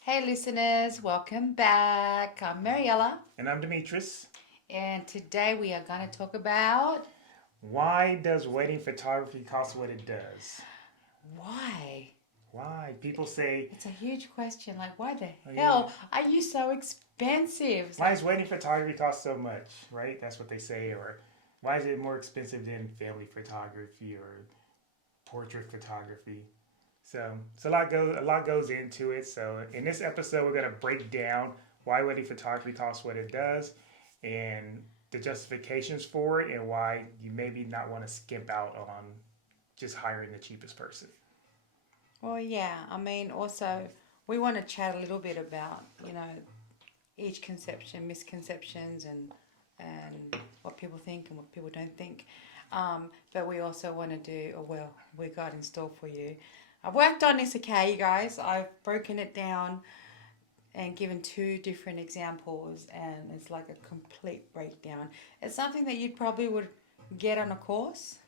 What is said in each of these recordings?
Hey listeners, welcome back. I'm Mariella, And I'm Demetrius. and today we are going to talk about Why does wedding photography cost what it does? why. Why? People say, It's a huge question. Like, why the oh, yeah, hell are you so expensive? It's why like, is wedding photography cost so much, right? That's what they say. Or why is it more expensive than family photography or portrait photography? So a lot goes into it. So in this episode, we're gonna break down why wedding photography costs what it does, and the justifications for it, and why you maybe not want to skimp out on just hiring the cheapest person. well, yeah. I mean, also we want to chat a little bit about each conception, misconceptions, and what people think and what people don't think. But we also want to do, or well, we got in store for you. I've worked on this, okay, you guys. I've broken it down and given two different examples, and it's like a complete breakdown. It's something that you probably would get on a course,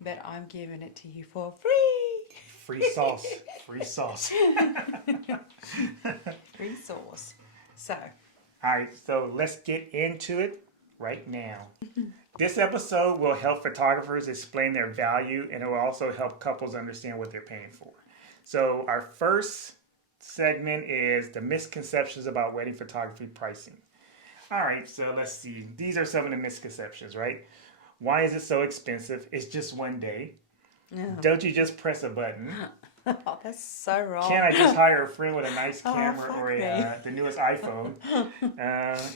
but I'm giving it to you for free. Free sauce. Free sauce. Free sauce. So, All right, so let's get into it right now. This episode will help photographers explain their value, and it will also help couples understand what they're paying for. So, our first segment is the misconceptions about wedding photography pricing. All right, so let's see. These are some of the misconceptions, right? Why is it so expensive? It's just one day. Don't you just press a button? oh, that's so wrong. Can't I just hire a friend with a nice Oh, camera fuck or me. the newest iPhone?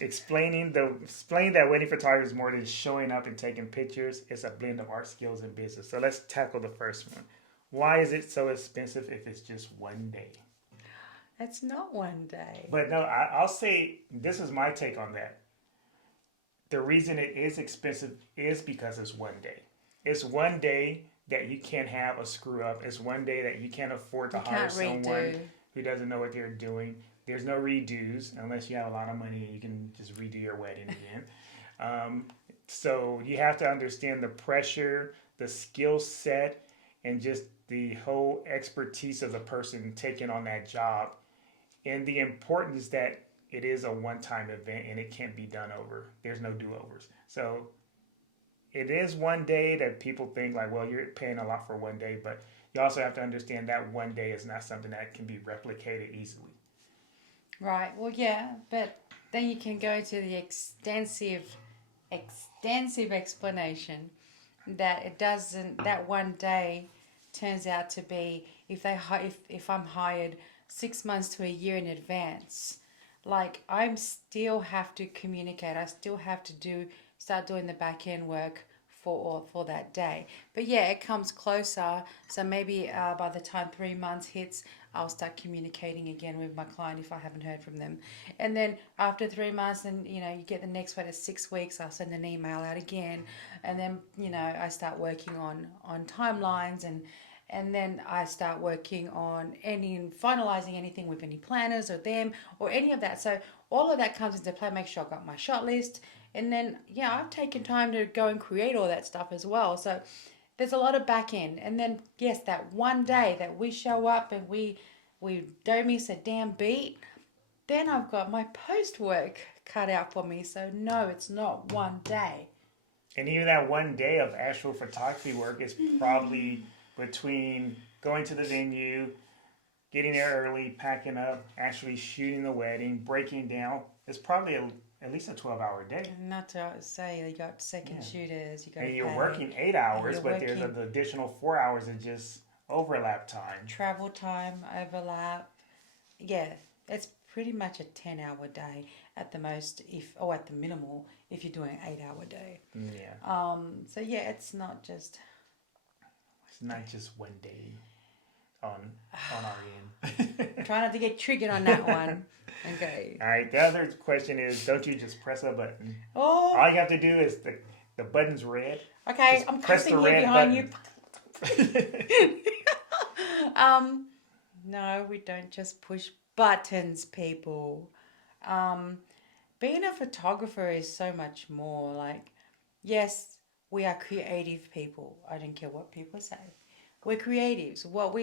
Explain that wedding photography is more than showing up and taking pictures. It's a blend of art skills and business. So let's tackle the first one. Why is it so expensive if it's just one day? It's not one day. But no, I'll say this is my take on that. The reason it is expensive is because it's one day. It's one day that you can't have a screw up. It's one day that you can't afford to You hire can't someone redo. who doesn't know what they're doing. There's no redos unless you have a lot of money and you can just redo your wedding again. Um, so you have to understand the pressure, the skill set, and just the whole expertise of the person taking on that job, and the importance that it is a one-time event and it can't be done over. There's no do-overs. So it is one day that people think like, well, you're paying a lot for one day, but you also have to understand that one day is not something that can be replicated easily. Right. Well, yeah, but then you can go to the extensive explanation that it doesn't. That one day turns out to be if I'm hired 6 months to a year in advance, like I'm still have to communicate. I still have to start doing the back end work for that day. But yeah, it comes closer. So maybe by the time 3 months hits, I'll start communicating again with my client if I haven't heard from them. And then after 3 months, then you get the next one at 6 weeks. I'll send an email out again, and then I start working on timelines and then I start working on finalizing anything with any planners or them or any of that. So all of that comes into play. Make sure I got my shot list, and then I've taken time to go and create all that stuff as well. So there's a lot of back end, and then yes, that one day that we show up and we don't miss a damn beat, then I've got my post work cut out for me. So no, it's not one day. And even that one day of actual photography work is probably between going to the venue, getting there early, packing up, actually shooting the wedding, breaking down. It's probably at least a 12-hour day. Not to say you got second shooters, you got And you're pay, working 8 and hours, you're but there's working an additional 4 hours of just overlap time. travel time, overlap. Yeah, it's pretty much a 10-hour day at the most, or at the minimal, if you're doing an 8-hour day. Yeah. So yeah, it's not just. It's not just one day on our end. Try not to get triggered on that one. Okay. All right. The other question is, don't you just press a button? Oh. All you have to do is the button's red. Okay, Just I'm press cussing the you red behind button. you. No, we don't just push buttons, people. Um, Being a photographer is so much more. Like, yes, we are creative people. I don't care what people say. We're creatives. What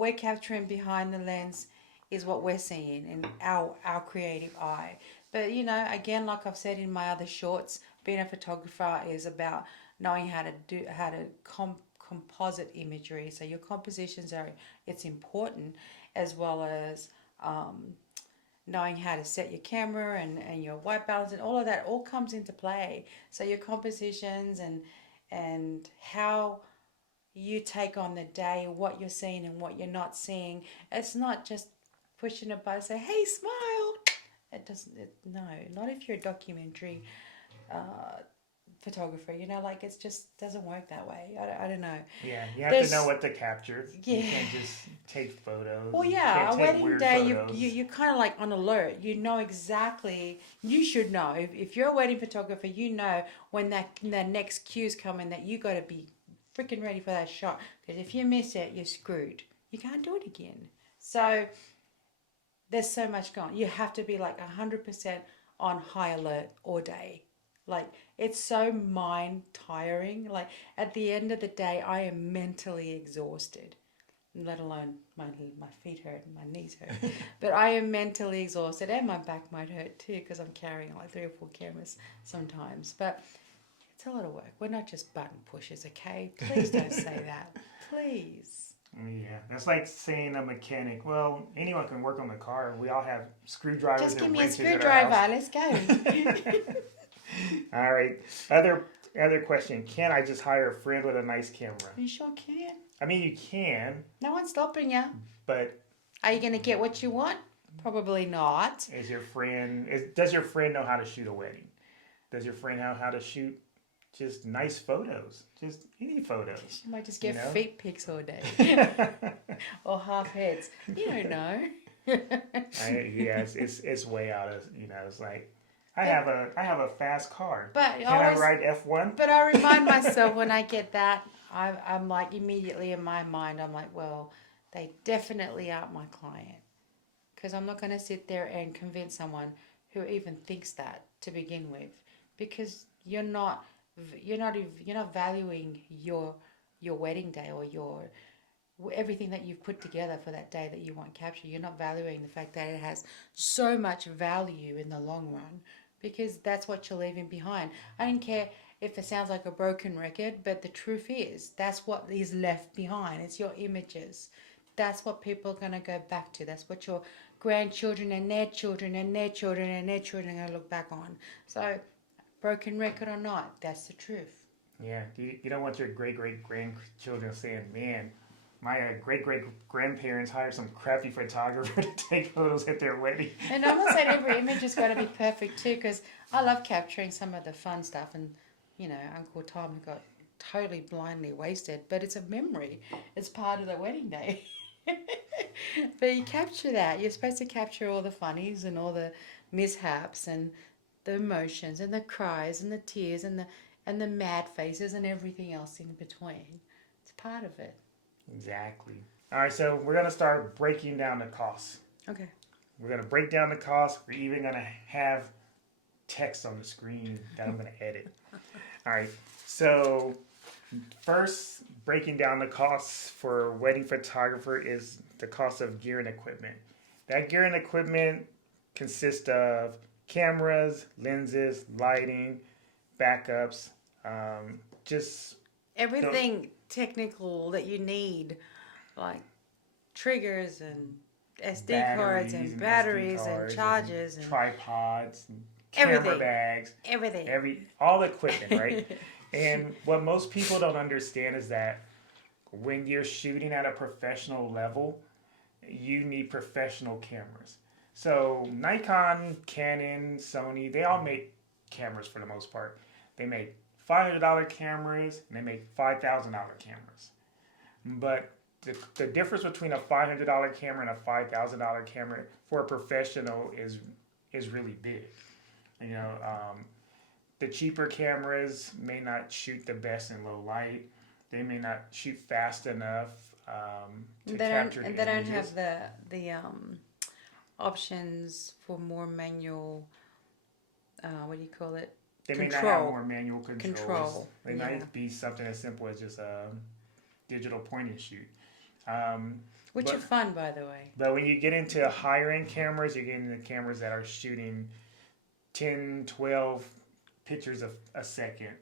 we're capturing behind the lens is what we're seeing in our creative eye. But again, like I've said in my other shorts, being a photographer is about knowing how to composite imagery. So your compositions it's important, as well as knowing how to set your camera and your white balance and all of that all comes into play. So your compositions and how you take on the day, what you're seeing and what you're not seeing. It's not just pushing a button and say, hey, smile. No, not if you're a documentary photographer, it just doesn't work that way. I don't know. Yeah, you have to know what to capture. Yeah. You can't just take photos. Well, yeah, a wedding day, you're kind of like on alert. You know exactly, you should know. If you're a wedding photographer, you know when the next cue's coming that you got to be freaking ready for that shot. Because if you miss it, you're screwed. You can't do it again. So there's so much going. You have to be like 100% on high alert all day. Like, it's so mind tiring. Like, at the end of the day, I am mentally exhausted, let alone my feet hurt and my knees hurt. But I am mentally exhausted, and my back might hurt too, because I'm carrying like 3 or 4 cameras sometimes. But it's a lot of work. We're not just button pushers, okay? Please don't say that. Please. Yeah, that's like saying a mechanic. Well, anyone can work on the car. We all have screwdrivers. Just give and me a wrenches screwdriver. Let's go. All right. Other question. Can I just hire a friend with a nice camera? You sure can. I mean, you can. No one's stopping you. But are you going to get what you want? Probably not. Does your friend know how to shoot a wedding? Does your friend know how to shoot just nice photos? Just any photos. She might just get feet pics all day. Or half heads. You don't know. It's way out of, it's like, I have a fast car. But can I ride F1? But I remind myself when I get that, I'm like immediately in my mind, I'm like, well, they definitely aren't my client. Because I'm not going to sit there and convince someone who even thinks that to begin with. Because you're not valuing your wedding day or everything that you've put together for that day that you want captured. You're not valuing the fact that it has so much value in the long run, because that's what you're leaving behind. I don't care if it sounds like a broken record, but the truth is that's what is left behind. It's your images. That's what people are going to go back to. That's what your grandchildren and their children and their children and their children are going to look back on. So broken record or not, that's the truth. Yeah, you don't want your great-great-grandchildren saying, man, my great-great-grandparents hired some crappy photographer to take photos at their wedding. And I'm not saying every image is going to be perfect too, because I love capturing some of the fun stuff. And, Uncle Tom got totally blindly wasted, but it's a memory. It's part of the wedding day. But you capture that. You're supposed to capture all the funnies and all the mishaps and the emotions and the cries and the tears and the mad faces and everything else in between. It's part of it. Exactly. All right, so we're going to start breaking down the costs. Okay. We're going to break down the costs. We're even going to have text on the screen that I'm going to edit. All right, so first, breaking down the costs for a wedding photographer is the cost of gear and equipment. That gear and equipment consists of cameras, lenses, lighting, backups, just everything technical that you need, like triggers and SD cards and batteries and chargers and tripods and camera bags, all the equipment, right? And what most people don't understand is that when you're shooting at a professional level, you need professional cameras. So Nikon, Canon, Sony, they all make cameras for the most part. They make $500 cameras and they make $5,000 cameras. But the difference between a $500 camera and a $5,000 camera for a professional is really big. The cheaper cameras may not shoot the best in low light. They may not shoot fast enough to capture the images. They don't have the options for more manual, what do you call it? They may not have more manual controls. They might be something as simple as just a digital point and shoot. Which are fun, by the way. But when you get into higher end cameras, you're getting into cameras that are shooting 10, 12 pictures a second.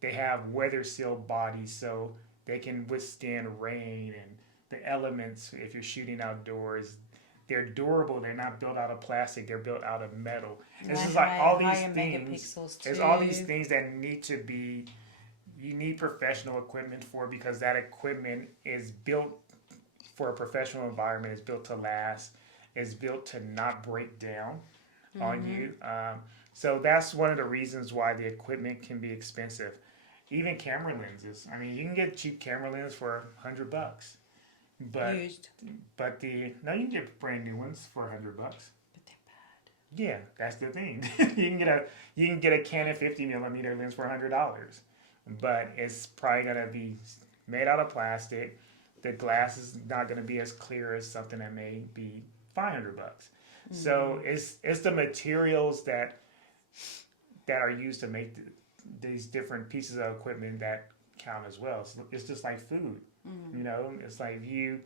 They have weather sealed bodies so they can withstand rain and the elements if you're shooting outdoors. They're durable. They're not built out of plastic. They're built out of metal. It's just like all these things. There's all these things that need to be. You need professional equipment for because that equipment is built for a professional environment. It's built to last. It's built to not break down on you. So that's one of the reasons why the equipment can be expensive. Even camera lenses. I mean, you can get cheap camera lenses for $100. But Used. But you can get brand new ones for $100. But they're bad. Yeah, that's the thing. you can get a Canon 50mm lens for $100, but it's probably gonna be made out of plastic. The glass is not gonna be as clear as something that may be $500. So it's the materials that are used to make these different pieces of equipment that count as well. So it's just like food. You know, it's like if you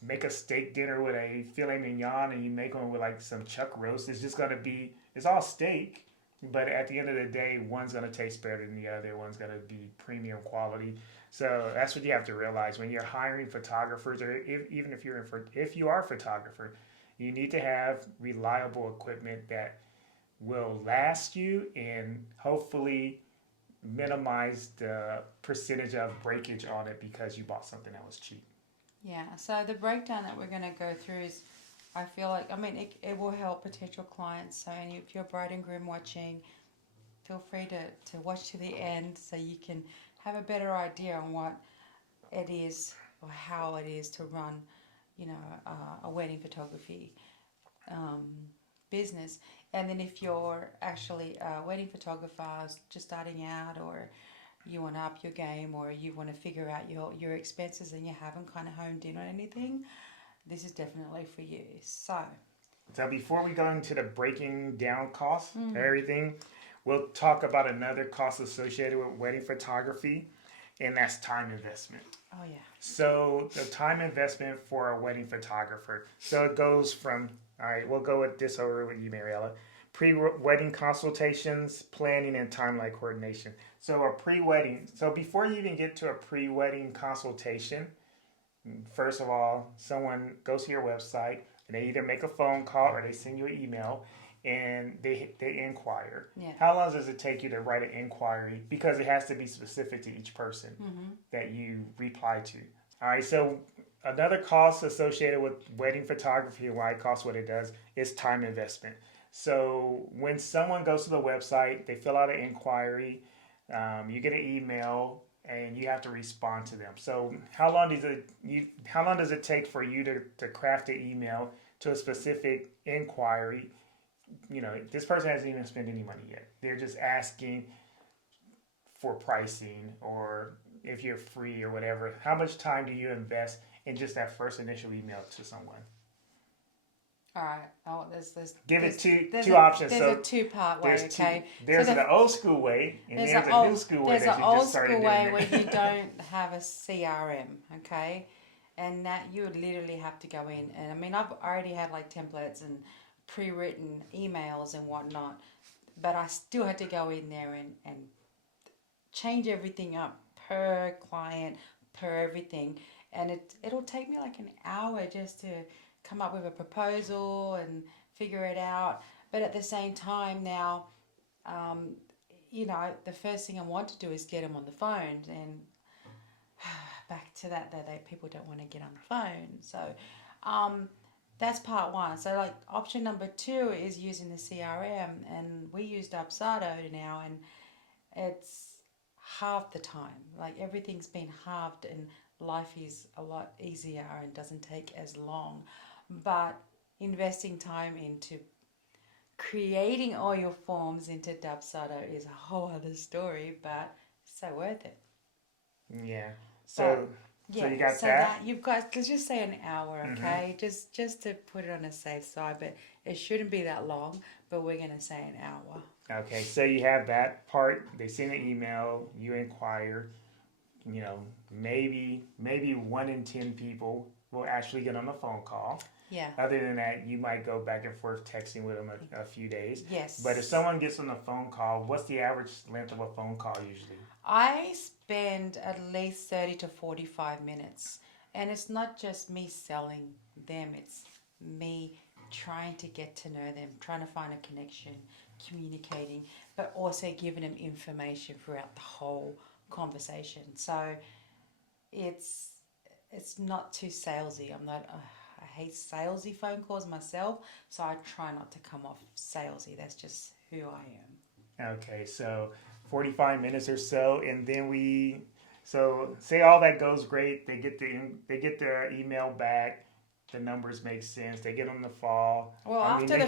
make a steak dinner with a filet mignon and you make one with like some chuck roast, it's all steak, but at the end of the day, one's gonna taste better than the other. One's gonna be premium quality. So that's what you have to realize when you're hiring photographers, or even if you are a photographer, you need to have reliable equipment that will last you and hopefully minimize the percentage of breakage on it because you bought something that was cheap. Yeah, so the breakdown that we're going to go through is, I feel like, it will help potential clients. So if you're bride and groom watching, feel free to watch to the end so you can have a better idea on what it is or how it is to run, a wedding photography business. And then if you're actually a wedding photographer just starting out, or you want to up your game, or you want to figure out your expenses and you haven't kind of honed in on anything, this is definitely for you. So before we go into the breaking down costs and everything, we'll talk about another cost associated with wedding photography, and that's time investment. Oh, yeah. So the time investment for a wedding photographer. So it goes from, all right, we'll go with this over with you, Mariella. Pre-wedding consultations, planning, and timeline coordination. So before you even get to a pre-wedding consultation, first of all, someone goes to your website and they either make a phone call or they send you an email and they inquire. Yeah. How long does it take you to write an inquiry? Because it has to be specific to each person that you reply to. All right, so another cost associated with wedding photography and why it costs what it does is time investment. So when someone goes to the website, they fill out an inquiry, you get an email, and you have to respond to them. So how long does it take for you to craft an email to a specific inquiry? This person hasn't even spent any money yet. They're just asking for pricing or if you're free or whatever. How much time do you invest in just that first initial email to someone? All right. Oh, there's two options. There's a two-part way. Okay. There's an old school way, and there's a new school way that you just started doing. There's an old school way where you don't have a CRM. Okay, and that you would literally have to go in, and I've already had like templates and pre-written emails and whatnot, but I still had to go in there and change everything up per client, per everything, and it'll take me like an hour just to come up with a proposal and figure it out. But at the same time now, the first thing I want to do is get them on the phone, and back to that people don't want to get on the phone. So that's part one. So like option number 2 is using the CRM, and we use Dubsado now, and it's half the time. Like everything's been halved, and life is a lot easier and doesn't take as long. But investing time into creating all your forms into Dubsado is a whole other story, but so worth it. Yeah. So you got that? You've got, let's just say an hour, okay? Just to put it on a safe side, but it shouldn't be that long, but we're going to say an hour. Okay, so you have that part. They send an email, you inquire. maybe 1 in 10 people will actually get on a phone call. Yeah. Other than that, you might go back and forth texting with them a few days. Yes. But if someone gets on a phone call, what's the average length of a phone call usually? I spend at least 30 to 45 minutes. And it's not just me selling them, it's me trying to get to know them, trying to find a connection, communicating, but also giving them information throughout the whole conversation. So it's not too salesy. I hate salesy phone calls myself, so I try not to come off salesy. That's just who I am. Okay, so 45 minutes or so, and then so say all that goes great. They get their email back. The numbers make sense. They get on the fall. Well, after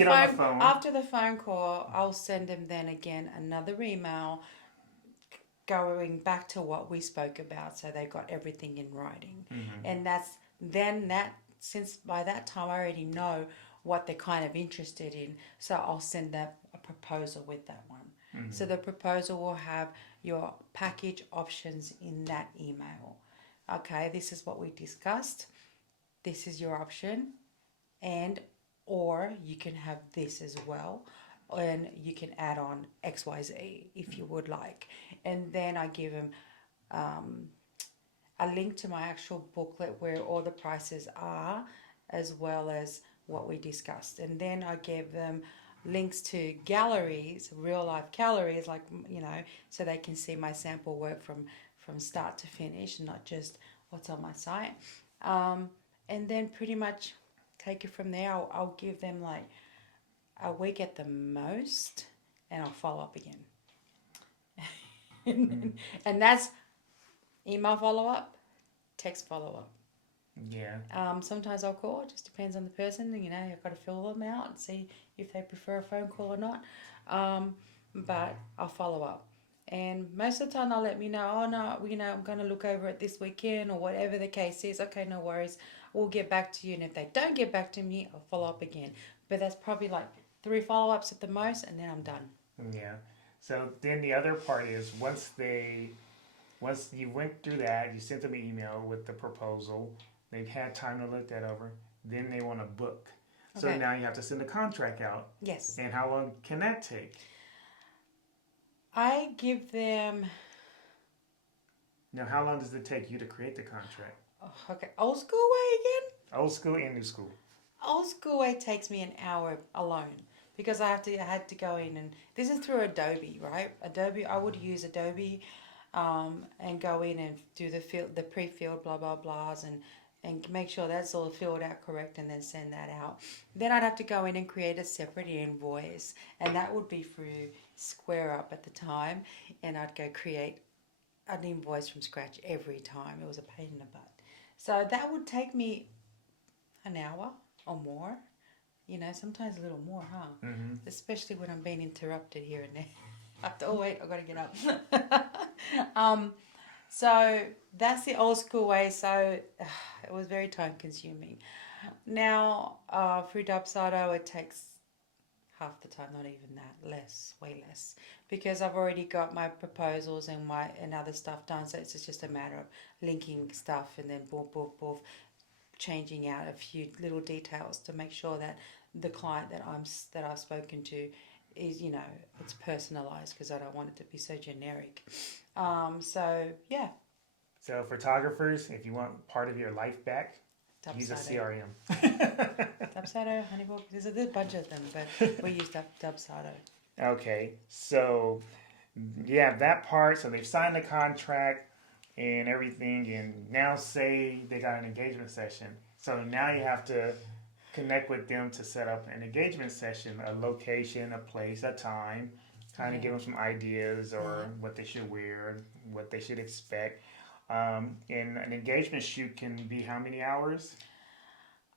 the phone call, I'll send them then again another email going back to what we spoke about, so they got everything in writing. And since by that time I already know what they're kind of interested in, so I'll send them a proposal with that one. So the proposal will have your package options in that email. Okay, this is what we discussed. This is your option, or you can have this as well, and you can add on XYZ if you would like. And then I give them a link to my actual booklet where all the prices are, as well as what we discussed. And then I gave them links to galleries, real life galleries, like, so they can see my sample work from start to finish, not just what's on my site. And then pretty much take it from there. I'll give them like a week at the most, and I'll follow up again. And that's email follow-up, text follow-up. Yeah. Sometimes I'll call. It just depends on the person. I've got to fill them out and see if they prefer a phone call or not. But I'll follow up. And most of the time they'll let me know, oh no, I'm going to look over it this weekend, or whatever the case is. Okay, no worries. We'll get back to you. And if they don't get back to me, I'll follow up again. But that's probably like 3 follow-ups at the most, and then I'm done. Yeah. So then the other part is once you went through that, you sent them an email with the proposal, they've had time to look that over, then they want to book. So Okay. now you have to send the contract out. Yes. And how long can that take? I give them... Now, how long does it take you to create the contract? Okay, old school way again? Old school and new school. Old school way takes me an hour alone, because I had to go in, and this is through Adobe, right? I would use Adobe and go in and do the pre-filled blah blah blahs and make sure that's all filled out correct, and then send that out. Then I'd have to go in and create a separate invoice, and that would be through SquareUp at the time, and I'd go create an invoice from scratch every time. It was a pain in the butt. So that would take me an hour or more. Sometimes a little more, huh? Mm-hmm. Especially when I'm being interrupted here and there. Wait, I've got to get up. So that's the old school way. So it was very time consuming. Now, through Dubsado, it takes half the time, not even that, way less, because I've already got my proposals and other stuff done. So it's just a matter of linking stuff and then boof, changing out a few little details to make sure that the client that I've spoken to is, it's personalized, because I don't want it to be so generic. So yeah. So photographers, if you want part of your life back, Dubsado. use a CRM. Dubsado, Honeybook, there's a bunch of them, but we use Dubsado. Okay, so yeah, that part. So they've signed the contract and everything, and now say they got an engagement session. So now you have to connect with them to set up an engagement session, a location, a place, a time, kind of give them some ideas or what they should wear, what they should expect. And an engagement shoot can be how many hours?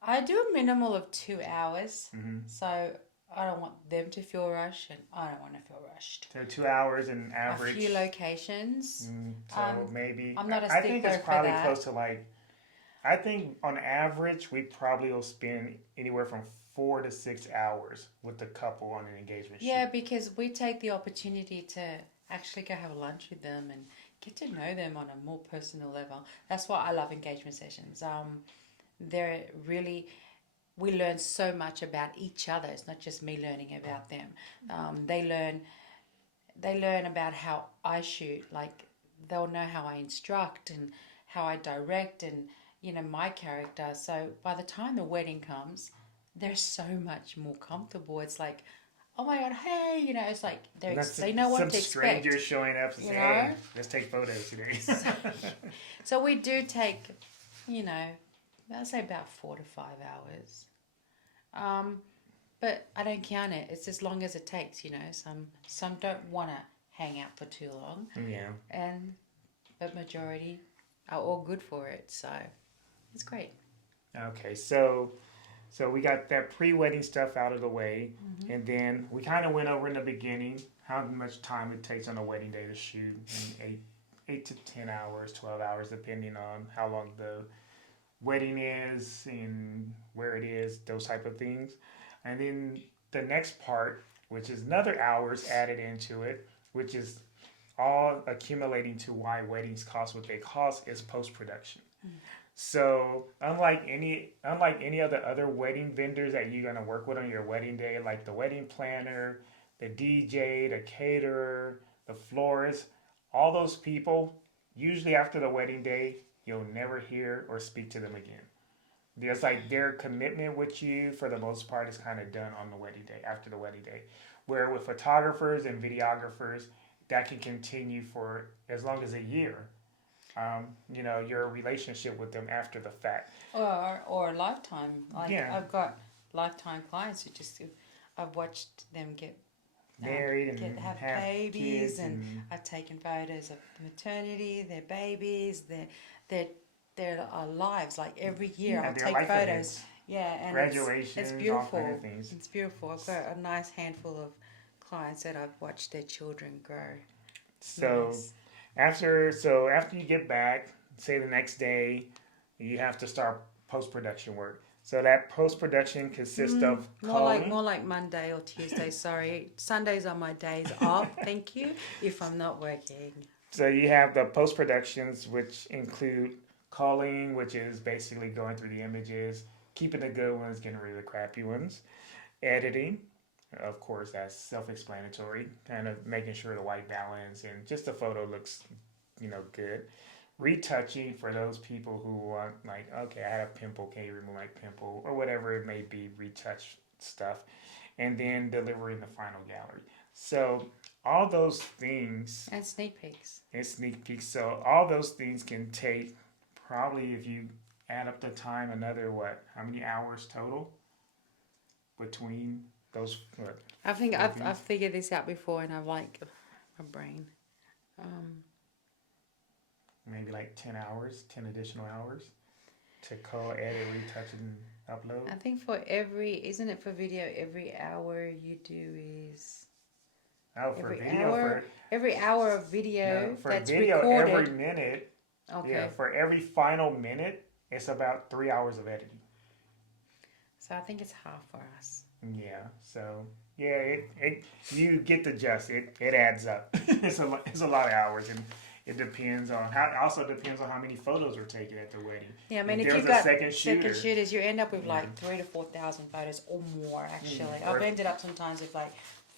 I do a minimal of 2 hours, Mm-hmm. so I don't want them to feel rushed, and I don't want to feel rushed. So 2 hours in average. A few locations. So maybe. I'm not a I think it's stickler for probably that. close to I think on average we probably will spend anywhere from 4 to 6 hours with the couple on an engagement shoot. Yeah, because we take the opportunity to actually go have lunch with them and get to know them on a more personal level. That's why I love engagement sessions. They're really, we learn so much about each other. It's not just me learning about them. They learn about how I shoot. Like, they'll know how I instruct and how I direct and, my character. So by the time the wedding comes, they're so much more comfortable. It's like, oh my God, hey, it's like they know what to expect. Some stranger showing up and saying, hey, let's take photos today. So we do take, I'd say about 4 to 5 hours. But I don't count it. It's as long as it takes, Some don't want to hang out for too long. Yeah. But majority are all good for it. So it's great. Okay, so we got that pre-wedding stuff out of the way, and then we kind of went over in the beginning how much time it takes on a wedding day to shoot, and 8 to 10 hours, 12 hours, depending on how long the wedding is and where it is, those type of things. And then the next part, which is another hours added into it, which is all accumulating to why weddings cost what they cost, is post-production. So unlike any of the other wedding vendors that you're gonna work with on your wedding day, like the wedding planner, the DJ, the caterer, the florist, all those people, usually after the wedding day, you'll never hear or speak to them again. It's like their commitment with you, for the most part, is kind of done on the wedding day, after the wedding day. Where with photographers and videographers, that can continue for as long as a year. Your relationship with them after the fact. Or a lifetime. I've got lifetime clients who I've watched them get married and have babies, and I've taken photos of the maternity, their babies, their lives. Like every year I'll take photos. Yeah, and graduations, it's beautiful. All kind of things. It's beautiful. I've got a nice handful of clients that I've watched their children grow. So nice. After you get back, say the next day, you have to start post-production work. So that post-production consists of calling. More like Monday or Tuesday, sorry. Sundays are my days off, thank you, if I'm not working. So you have the post-productions, which include calling, which is basically going through the images, keeping the good ones, getting rid of the crappy ones. Editing, of course, that's self-explanatory, kind of making sure the white balance and just the photo looks, good. Retouching, for those people who want, like, okay, I had a pimple, can you remove my pimple, or whatever it may be, retouch stuff. And then delivering the final gallery. So all those things. And sneak peeks. So all those things can take, probably, if you add up the time, another, how many hours total between those? I think I've figured this out before, and I've my brain. Maybe like 10 additional hours to call, edit, retouch, and upload. I think isn't it for video, every hour you do is... For video, every hour of video for that's video, recorded. every minute. Okay. Yeah, for every final minute, it's about 3 hours of editing. So I think it's half for us. Yeah. So you get the gist. It adds up. It's a lot of hours, and it depends on also depends on how many photos were taken at the wedding. Yeah, I mean, if you've got second shooters, you end up with 3,000 to 4,000 photos or more. Actually, I've ended up sometimes with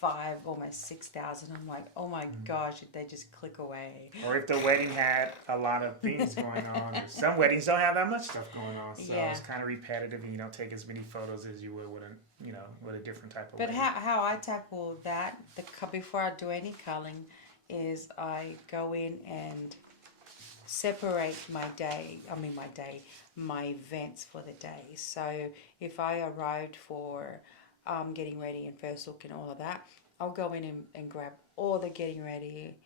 5, almost 6,000. I'm like, oh my gosh, did they just click away? Or if the wedding had a lot of things going on. Or some weddings don't have that much stuff going on, so it's kind of repetitive, and you don't take as many photos as you would with a different type of. But wedding. how I tackle that before I do any culling is I go in and separate my events for the day. So if I arrived for getting ready and first look and all of that, I'll go in and grab all the getting ready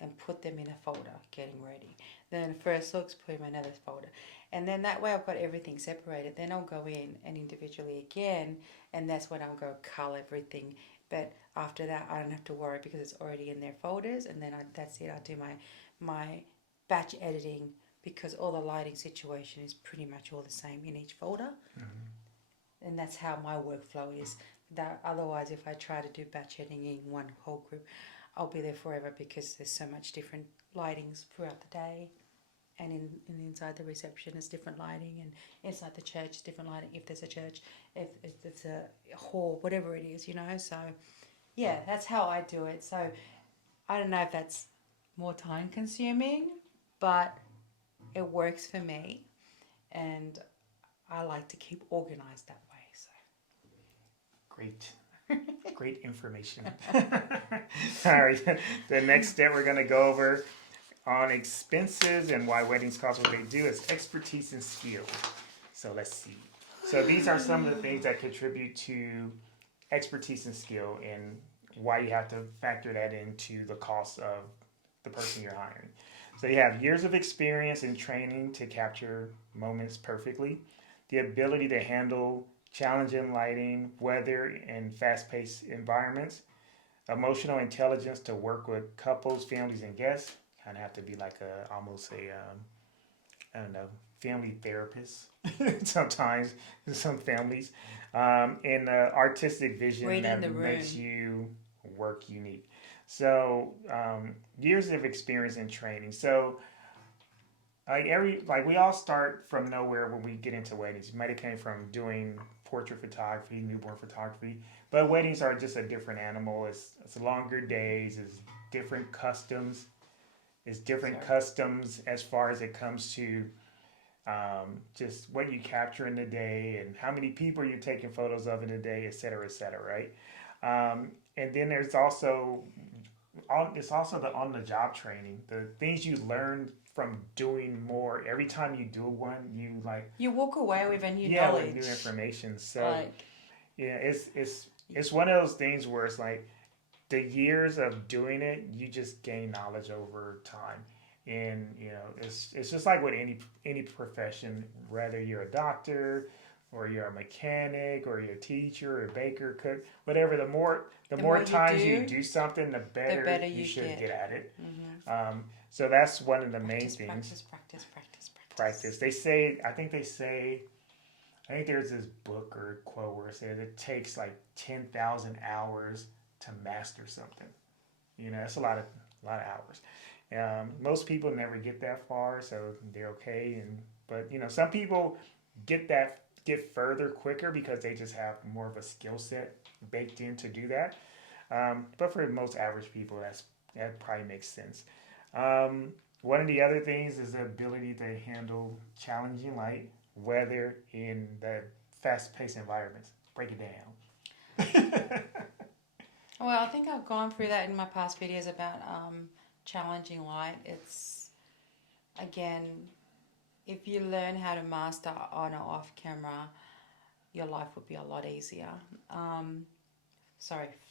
and put them in a folder, getting ready. Then first looks, put them in another folder. And then that way I've got everything separated. Then I'll go in and individually again, and that's when I'll go cull everything. But after that, I don't have to worry because it's already in their folders, and then that's it. I do my batch editing because all the lighting situation is pretty much all the same in each folder. Mm-hmm. And that's how my workflow is. That otherwise, if I try to do batch editing in one whole group, I'll be there forever because there's so much different lightings throughout the day. And in inside the reception is different lighting, and inside the church is different lighting if there's a church, if it's a hall, whatever it is, So, yeah, that's how I do it. So, I don't know if that's more time consuming, but it works for me, and I like to keep organized that way. So, great information. All right, the next step we're going to go over on expenses and why weddings cost what they do is expertise and skill. So let's see. So these are some of the things that contribute to expertise and skill, and why you have to factor that into the cost of the person you're hiring. So you have years of experience and training to capture moments perfectly, the ability to handle challenging lighting, weather, and fast-paced environments, emotional intelligence to work with couples, families, and guests. Kind of have to be like almost a I don't know, family therapist sometimes in some families, and artistic vision reading that makes you work unique. So years of experience and training. So we all start from nowhere when we get into weddings. You might have came from doing portrait photography, newborn photography, but weddings are just a different animal. It's longer days, it's different customs. It's different customs as far as it comes to just what you capture in the day and how many people you're taking photos of in a day, et cetera, right? And then there's also the on-the-job training, the things you learn from doing more. Every time you do one, you walk away with a new knowledge, knowledge, with new information. So it's one of those things where it's like the years of doing it, you just gain knowledge over time. And it's just like with any profession, whether you're a doctor or you're a mechanic or you're a teacher or a baker, cook, whatever. The more times you do something, the better you should get at it. Mm-hmm. So that's one of the main things. Practice. I think there's this book or quote where it says it takes like 10,000 hours to master something. That's a lot of hours. Most people never get that far, so they're okay. But some people get further quicker because they just have more of a skill set baked in to do that. But for most average people, that probably makes sense. One of the other things is the ability to handle challenging light, weather in the fast-paced environments. Break it down. Well, I think I've gone through that in my past videos about challenging light. It's, again, if you learn how to master on or off camera, your life would be a lot easier.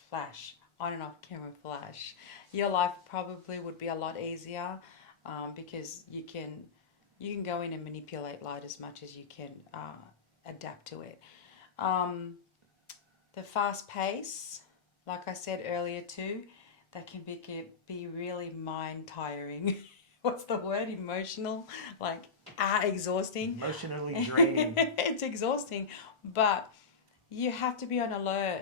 Flash. On and off camera flash. Your life probably would be a lot easier because you can go in and manipulate light as much as you can adapt to it. The fast pace, like I said earlier too, that can be really mind tiring. What's the word? Emotional? Exhausting. Emotionally draining. It's exhausting, but you have to be on alert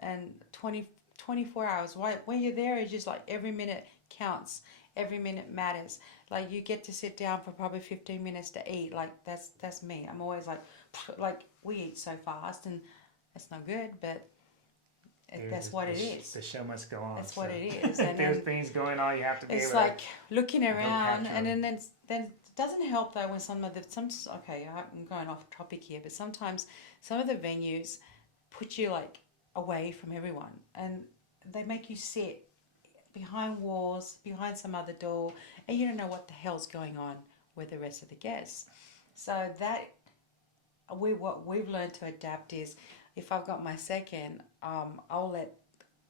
and 24 hours. When you're there, it's just like every minute counts. Every minute matters. Like you get to sit down for probably 15 minutes to eat. Like that's me. I'm always like we eat so fast and it's not good, but that's what it is. The show must go on. That's what it is. And if there's things going on, you have to be able to... It's like looking around, and then it doesn't help though when I'm going off topic here, but sometimes some of the venues put you like away from everyone, and they make you sit behind walls, behind some other door, and you don't know what the hell's going on with the rest of the guests. So what we've learned to adapt is, if I've got my second, I'll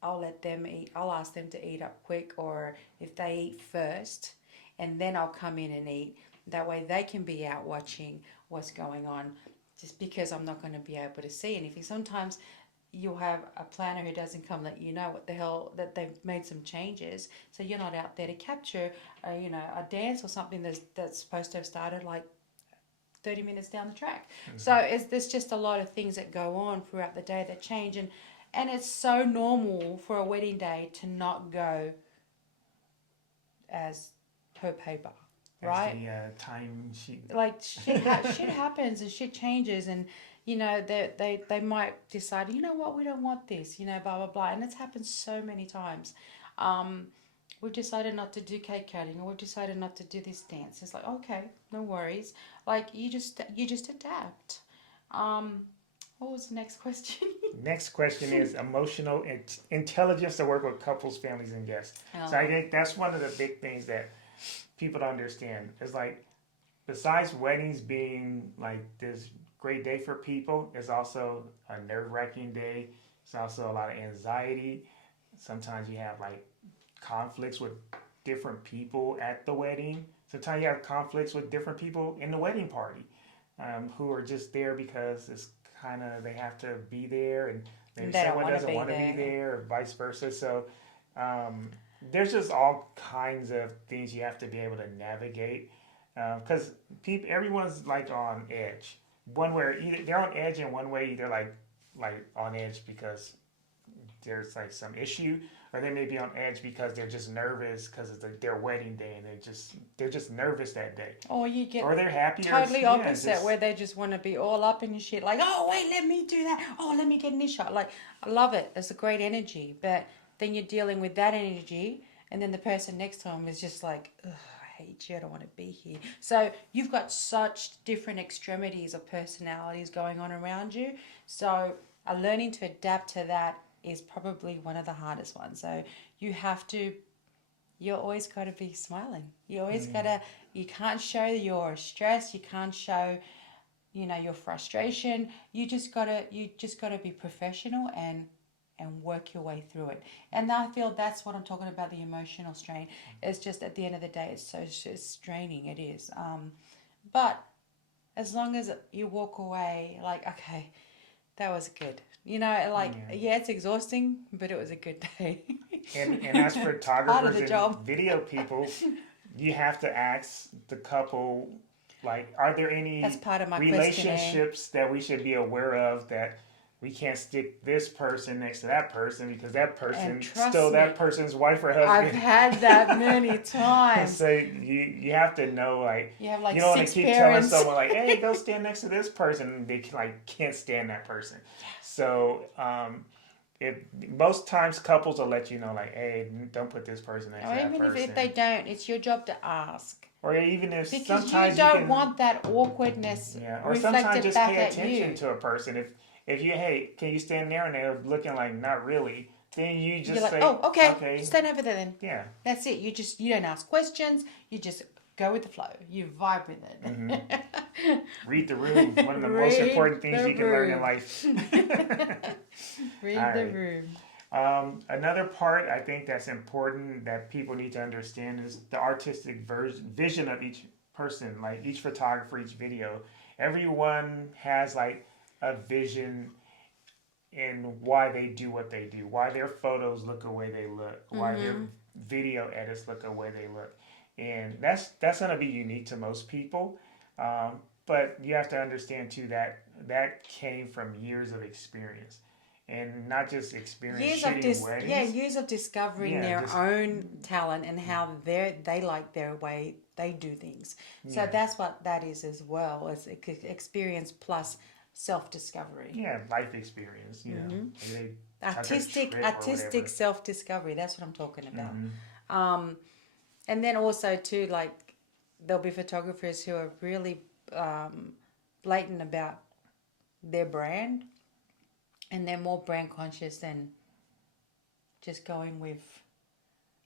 let them eat. I'll ask them to eat up quick, or if they eat first, and then I'll come in and eat. That way they can be out watching what's going on, just because I'm not going to be able to see anything. Sometimes you'll have a planner who doesn't come let you know what the hell, that they've made some changes, so you're not out there to capture a dance or something that's supposed to have started like 30 minutes down the track. Mm-hmm. So there's just a lot of things that go on throughout the day that change, And it's so normal for a wedding day to not go as per paper, right? That's the time sheet. Like shit happens and shit changes, and you know they might decide, you know what, we don't want this, you know, blah blah blah, and it's happened so many times. We've decided not to do cake cutting, or we've decided not to do this dance. It's like, okay, no worries. Like you just adapt. What was the next question? Next question is emotional intelligence to work with couples, families, and guests. Oh. So I think that's one of the big things that people don't understand. It's like, besides weddings being like this great day for people, it's also a nerve-wracking day. It's also a lot of anxiety. Sometimes you have like conflicts with different people at the wedding. Sometimes you have conflicts with different people in the wedding party, who are just there because it's kind of, they have to be there, and maybe someone doesn't want to be there, or vice versa. So there's just all kinds of things you have to be able to navigate, because everyone's like on edge. One way, either they're on edge in one way, either like on edge because there's like some issue, or they may be on edge because they're just nervous because it's like their wedding day, and they're just nervous that day. Or you get, or they're happy, totally opposite, where they just want to be all up in your shit, like, oh wait, let me do that, oh let me get in this shot. Like, I love it, it's a great energy, but then you're dealing with that energy, and then the person next to them is just like, ugh, I hate you, I don't want to be here. So you've got such different extremities of personalities going on around you. So learning to adapt to that is probably one of the hardest ones. So you always got to be smiling. You always you can't show your stress. You can't show, your frustration. You just gotta be professional and work your way through it. And I feel that's what I'm talking about, the emotional strain. It's just, at the end of the day, it's straining. It is. But as long as you walk away like, okay, that was good. It's exhausting, but it was a good day. and as photographers and video people, you have to ask the couple, like, are there any That's part of my relationships that we should be aware of, that we can't stick this person next to that person because that person stole that person's wife or husband. I've had that many times. So you have to know, like, you have like you don't want six to keep parents. telling someone like, hey, go stand next to this person, and they can't stand that person. So most times couples will let you know, like, hey, don't put this person next to that person. Or even if they don't, it's your job to ask. Or even if because sometimes you don't want that awkwardness. Yeah. Or sometimes just pay attention to a person. If you, hey, can you stand there, and they're looking like not really, then you just say, oh, okay, stand over there then. Yeah. That's it. You don't ask questions. You just go with the flow. You vibe with it. Mm-hmm. Read the room. One of the most important things you can learn in life. Read the room. Another part I think that's important that people need to understand is the artistic vision of each person, like each photographer, each video. Everyone has like a vision in why they do what they do, why their photos look the way they look, why their video edits look the way they look. And that's going to be unique to most people. But you have to understand too that came from years of experience. And not just experience shooting weddings. Years of discovering their own talent and how they like their way they do things. So that's what that is as well. It's experience plus self-discovery. Yeah, life experience. Artistic self-discovery. That's what I'm talking about. And then also too, like, there'll be photographers who are really blatant about their brand. And they're more brand conscious than just going with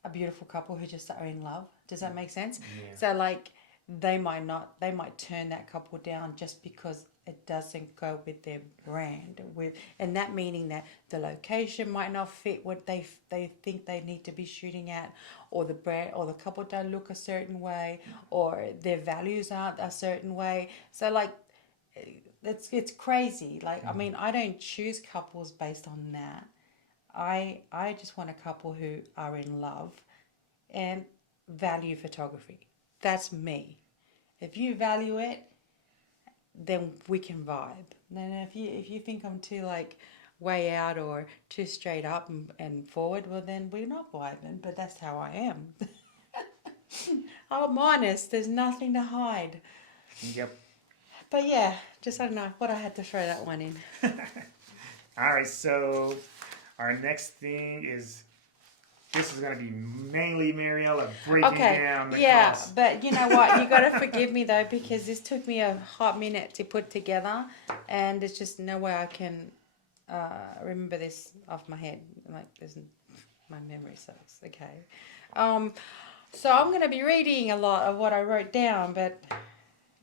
a beautiful couple who just are in love. Does that make sense? Yeah. So like they might turn that couple down just because it doesn't go with their brand. And that meaning that the location might not fit what they think they need to be shooting at, or the brand or the couple don't look a certain way, or their values aren't a certain way. So like it's crazy. Like, I mean, I don't choose couples based on that. I just want a couple who are in love and value photography. That's me. If you value it, then we can vibe. Then if you think I'm too like, way out or too straight up and forward, well then we're not vibing. But that's how I am. I'm honest. There's nothing to hide. Yep. But yeah, just I don't know what I had to throw that one in. All right, so our next thing is this is going to be mainly Mariella breaking down the costs. But you know what? You got to forgive me though, because this took me a hot minute to put together, and there's just no way I can remember this off my head. Like, my memory sucks. Okay, so I'm going to be reading a lot of what I wrote down, but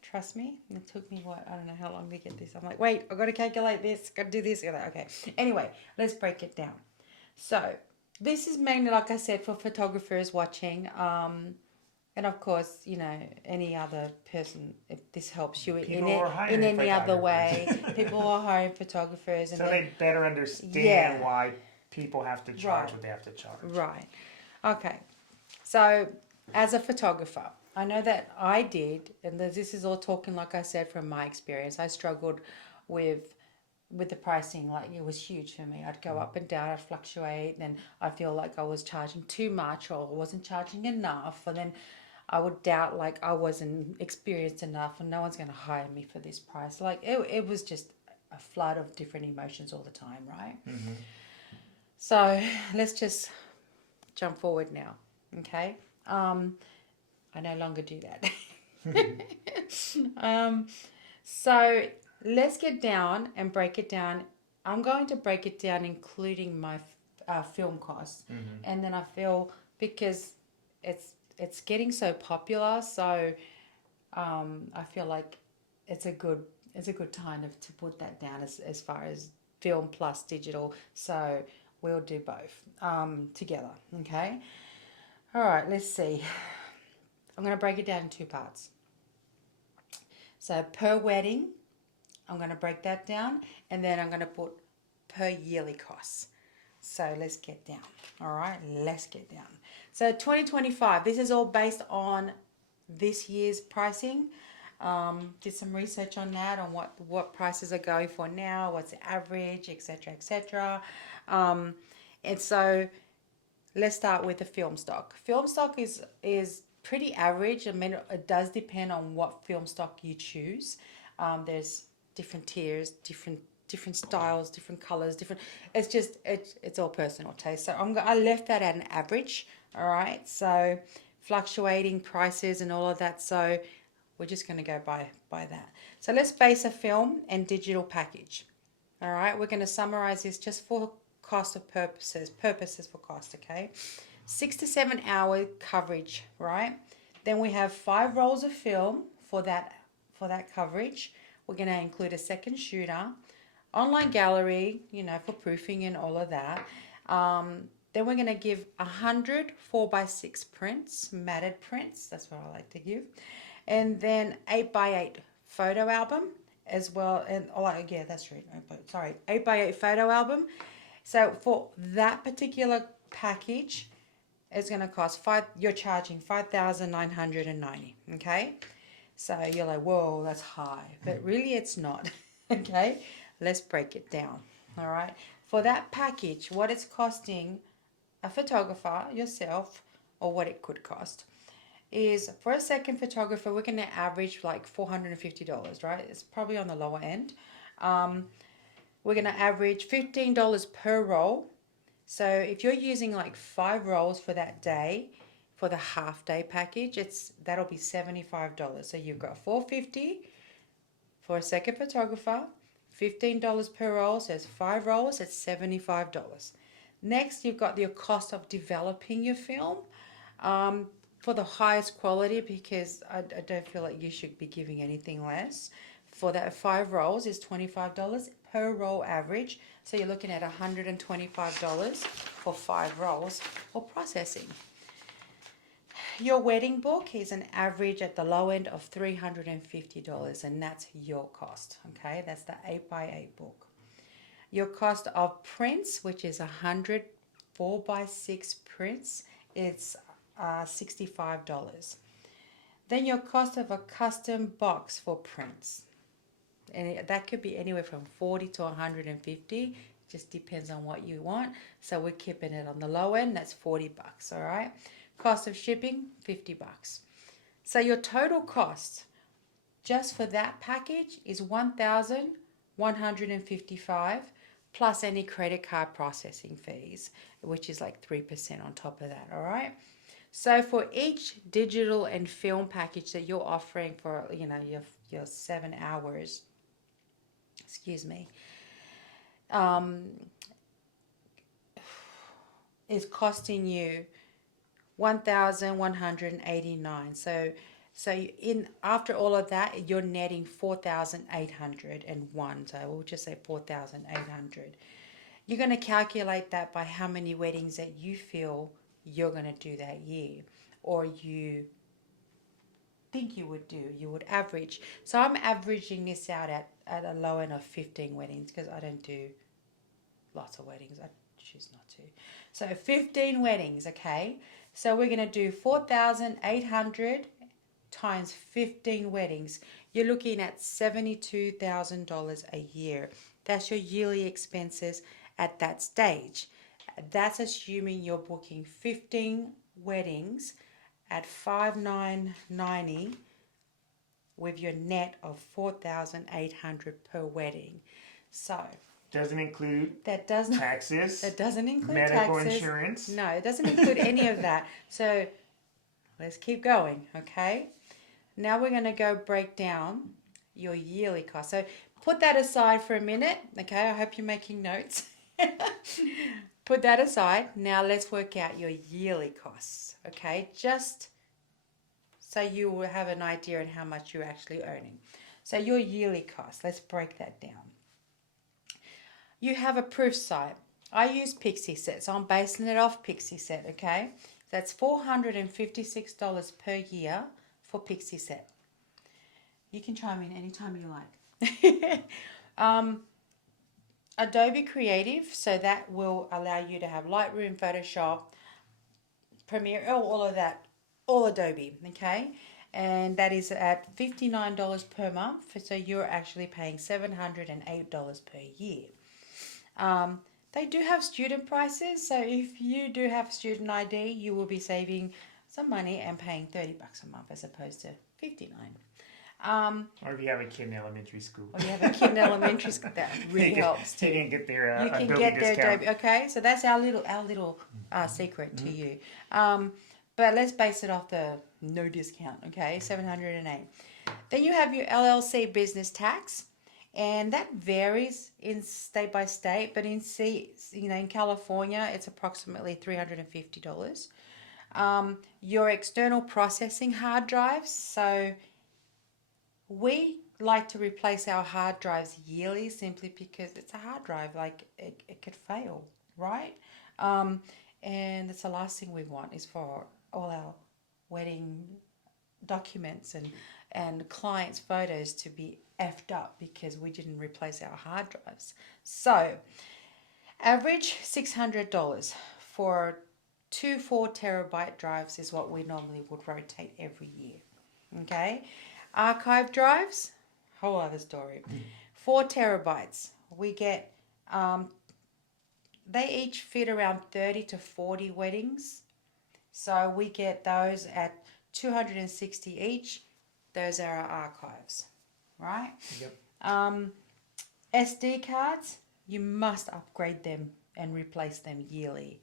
trust me, it took me I don't know how long to get this. I'm like, wait, I've got to calculate this, got to do this. Okay. Anyway, let's break it down. So this is mainly, like I said, for photographers watching. And of course, you know, any other person, if this helps you in any other way. People are hiring photographers. And so they better understand why people have to charge what they have to charge. Right. Okay. So as a photographer, I know that I did, and this is all talking, like I said, from my experience. I struggled with the pricing. Like, it was huge for me. I'd go up and down, I'd fluctuate, and I feel like I was charging too much or wasn't charging enough. And then I would doubt, like, I wasn't experienced enough and no one's going to hire me for this price. Like, it was just a flood of different emotions all the time, right? Mm-hmm. So let's just jump forward now, okay? I no longer do that. So let's get down and break it down. I'm going to break it down including my film costs. Mm-hmm. And then I feel, because it's getting so popular, so I feel like it's a good time to put that down as far as film plus digital. So we'll do both together, okay? All right, let's see. I'm going to break it down in two parts. So per wedding, I'm going to break that down, and then I'm going to put per yearly costs. So let's get down. All right, let's get down. So 2025, this is all based on this year's pricing. Did some research on that, on what prices are going for now, what's the average, etc., etc. And so let's start with the film stock. Film stock is pretty average. I mean, it does depend on what film stock you choose. There's different tiers, different styles, different colors, different. It's all personal taste. So I left that at an average. All right. So fluctuating prices and all of that. So we're just going to go by that. So let's base a film and digital package. All right. We're going to summarize this just for cost of purposes for cost. Okay. 6 to 7 hour coverage, right? Then we have 5 rolls of film for that coverage. We're going to include a second shooter, online gallery, you know, for proofing and all of that. Then we're going to give 100 4x6 prints, matted prints. That's what I like to give. And then 8x8 photo album as well. And that's right. Sorry, 8x8 photo album. So for that particular package, it's going to cost you're charging $5,990, okay? So you're like, whoa, that's high. But really it's not, okay? Let's break it down, all right? For that package, what it's costing a photographer, yourself, or what it could cost, is for a second photographer, we're going to average like $450, right? It's probably on the lower end. We're going to average $15 per roll. So if you're using like 5 rolls for that day, for the half day package, that'll be $75. So you've got $450 for a second photographer, $15 per roll, so it's 5 rolls, it's $75. Next, you've got your cost of developing your film for the highest quality, because I don't feel like you should be giving anything less. For that 5 rolls is $25 per roll average. So you're looking at $125 for 5 rolls for processing. Your wedding book is an average at the low end of $350, and that's your cost, okay? That's the 8x8 book. Your cost of prints, which is 100 4x6 prints, it's $65. Then your cost of a custom box for prints, and that could be anywhere from $40 to $150, Just depends on what you want. So we're keeping it on the low end. That's $40. All right. Cost of shipping, $50. So your total cost just for that package is $1,155 plus any credit card processing fees, which is like 3% on top of that. All right. So for each digital and film package that you're offering for, your 7 hours, is costing you 1,189. So in after all of that, you're netting 4,801. So we'll just say 4,800. You're going to calculate that by how many weddings that you feel you're going to do that year, or you think you would do. You would average. So I'm averaging this out at a low end of 15 weddings because I don't do lots of weddings. I choose not to. So 15 weddings, okay? So we're going to do 4,800 times 15 weddings. You're looking at $72,000 a year. That's your yearly expenses at that stage. That's assuming you're booking 15 weddings at $5,990 with your net of $4,800 per wedding. So doesn't include taxes. It doesn't include medical taxes. Insurance. No, it doesn't include any of that. So let's keep going, okay? Now we're going to go break down your yearly cost. So put that aside for a minute, okay? I hope you're making notes. Put that aside. Now let's work out your yearly costs, okay? Just so you will have an idea on how much you're actually earning. So your yearly cost, let's break that down. You have a proof site. I use Pixieset, so I'm basing it off Pixieset, okay? That's $456 per year for Pixieset. You can chime in anytime you like. Adobe Creative, so that will allow you to have Lightroom, Photoshop, Premiere, all of that, all Adobe, okay? And that is at $59 per month, so you're actually paying $708 per year. They do have student prices, so if you do have student ID, you will be saving some money and paying $30 a month as opposed to $59. Or if you have a kid in elementary school. Or you have a kid in elementary school, that really helps too. You can get their you can Adobe get their discount. Adobe. Okay, so that's our little secret to you. But let's base it off the no discount. Okay, $708. Then you have your LLC business tax, and that varies in state by state. But in California, it's approximately $350. Your external processing hard drives. So we like to replace our hard drives yearly simply because it's a hard drive. Like it could fail, right? And it's the last thing we want is for all our wedding documents and clients' photos to be effed up because we didn't replace our hard drives. So average $600 for 2 4 terabyte drives is what we normally would rotate every year. Okay, archive drives, whole other story. 4 terabytes, we get they each fit around 30 to 40 weddings, so we get those at $260 each. Those are our archives, right? Yep. SD cards, you must upgrade them and replace them yearly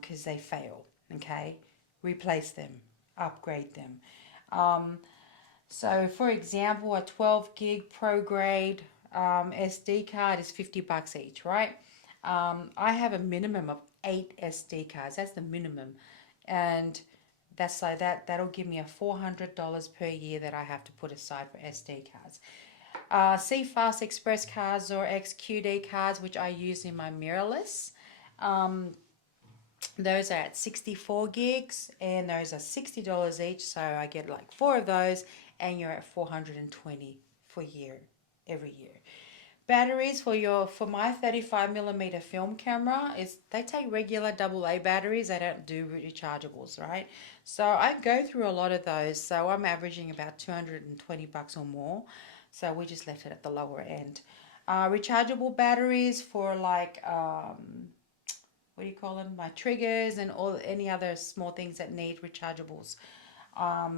because they fail, okay? Replace them, upgrade them. So, for example, a 12 gig pro grade SD card is $50 each, right? I have a minimum of 8 SD cards. That's the minimum. And that's like that'll give me a $400 per year that I have to put aside for SD cards. CFast Express cards or XQD cards, which I use in my mirrorless. Those are at 64 gigs and those are $60 each. So I get like 4 of those and you're at $420 every year. Batteries for my 35mm film camera they take regular AA batteries. They don't do rechargeables, right? So I go through a lot of those. So I'm averaging about $220 or more. So we just left it at the lower end. Rechargeable batteries for like what do you call them? My triggers and all any other small things that need rechargeables.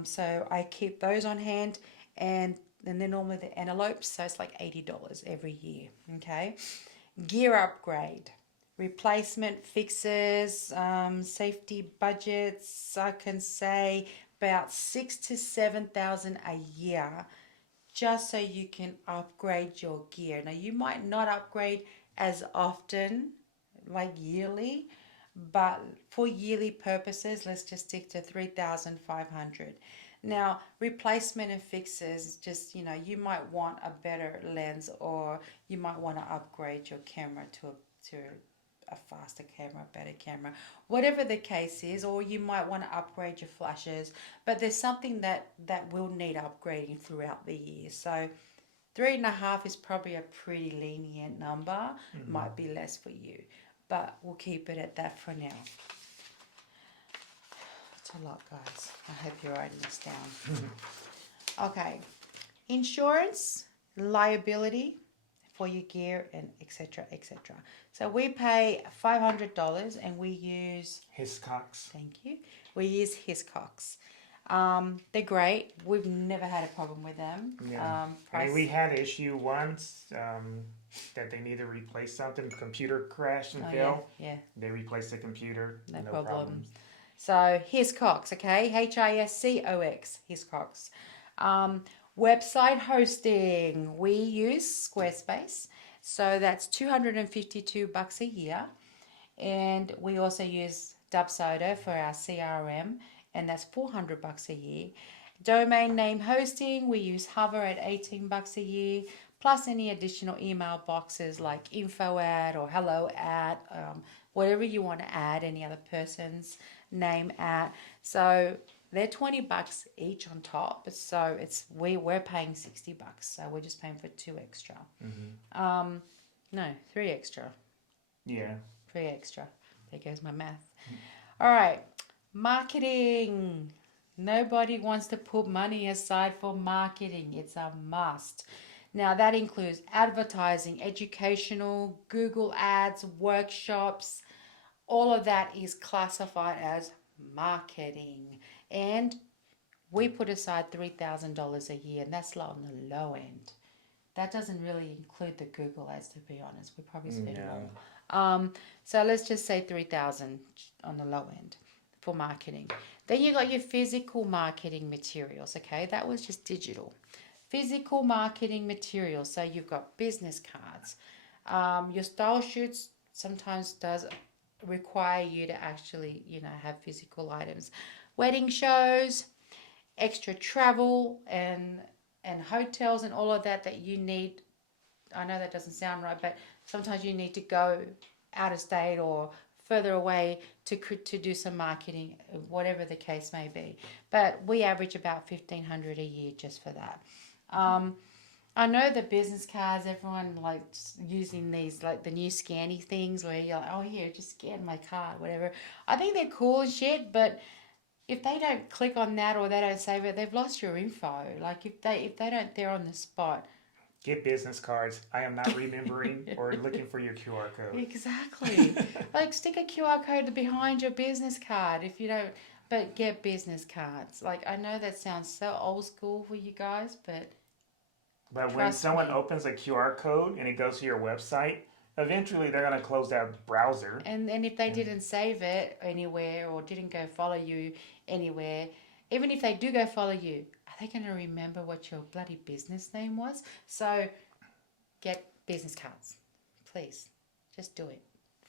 So I keep those on hand, and they're normally the antelopes, so it's like $80 every year. Okay, gear upgrade, replacement fixes, safety budgets. I can say about 6 to 7 thousand a year, just so you can upgrade your gear. Now you might not upgrade as often, like yearly, but for yearly purposes, let's just stick to 3,500. Now, replacement and fixes, just you might want a better lens, or you might want to upgrade your camera to a faster camera, better camera, whatever the case is, or you might want to upgrade your flashes. But there's something that will need upgrading throughout the year. So 3.5 is probably a pretty lenient number. Might be less for you, but we'll keep it at that for now. It's a lot, guys. I hope you're writing this down. Okay. Insurance, liability for your gear, and etc. etc. So we pay $500 and we use Hiscox. Thank you. We use Hiscox. They're great. We've never had a problem with them. Yeah. I mean, we had an issue once that they need to replace something. Computer crashed and failed. Yeah. They replaced the computer. No problem. problems. So Hiscox, okay? Hiscox, Hiscox. Website hosting. We use Squarespace. So that's $252 a year. And we also use Dubsoda for our CRM, and that's $400 a year. Domain name hosting, we use Hover at $18 a year, plus any additional email boxes like info at or hello at, whatever you want to add, any other person's name at. So they're $20 each on top. So we're paying $60. So we're just paying for 2 extra. No, 3 extra. Yeah. 3 extra. There goes my math. All right. Marketing. Nobody wants to put money aside for marketing. It's a must. Now that includes advertising, educational, Google ads, workshops. All of that is classified as marketing. And we put aside $3,000 a year, and that's on the low end. That doesn't really include the Google ads, to be honest. We probably spend more. So let's just say 3,000 on the low end for marketing. Then you got your physical marketing materials, okay? That was just digital. Physical marketing materials. So you've got business cards. Your style shoots sometimes does require you to actually, have physical items. Wedding shows, extra travel and hotels and all of that you need. I know that doesn't sound right, but sometimes you need to go out of state or further away to do some marketing, whatever the case may be. But we average about $1,500 a year just for that. I know the business cards, everyone likes using these, like the new scanny things where you're like, oh, here, just scan my card, whatever. I think they're cool and shit, but if they don't click on that or they don't save it, they've lost your info. Like if they don't, they're on the spot. Get business cards. I am not remembering or looking for your QR code. Exactly. Like stick a QR code behind your business card if you don't, but get business cards. Like I know that sounds so old school for you guys, but when someone opens a QR code and it goes to your website, eventually they're going to close that browser. And if they didn't save it anywhere or didn't go follow you anywhere, even if they do go follow you, are they going to remember what your bloody business name was? So get business cards. Please. Just do it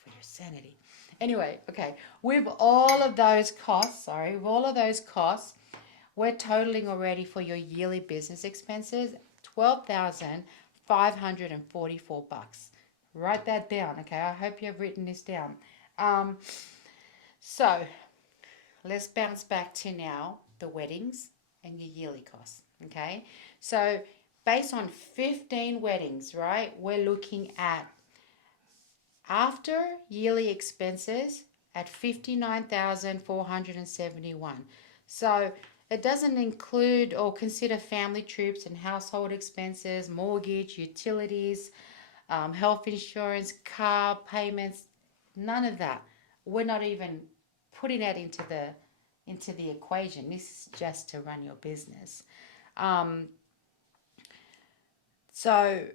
for your sanity. Anyway, okay. With all of those costs, we're totaling already for your yearly business expenses $12,544. Write that down, okay? I hope you have written this down. So let's bounce back to now the weddings and your yearly costs, okay? So based on 15 weddings, right, we're looking at after yearly expenses at $59,471. So it doesn't include or consider family trips and household expenses, mortgage, utilities, health insurance, car payments, none of that. We're not even putting that into the equation. This is just to run your business. So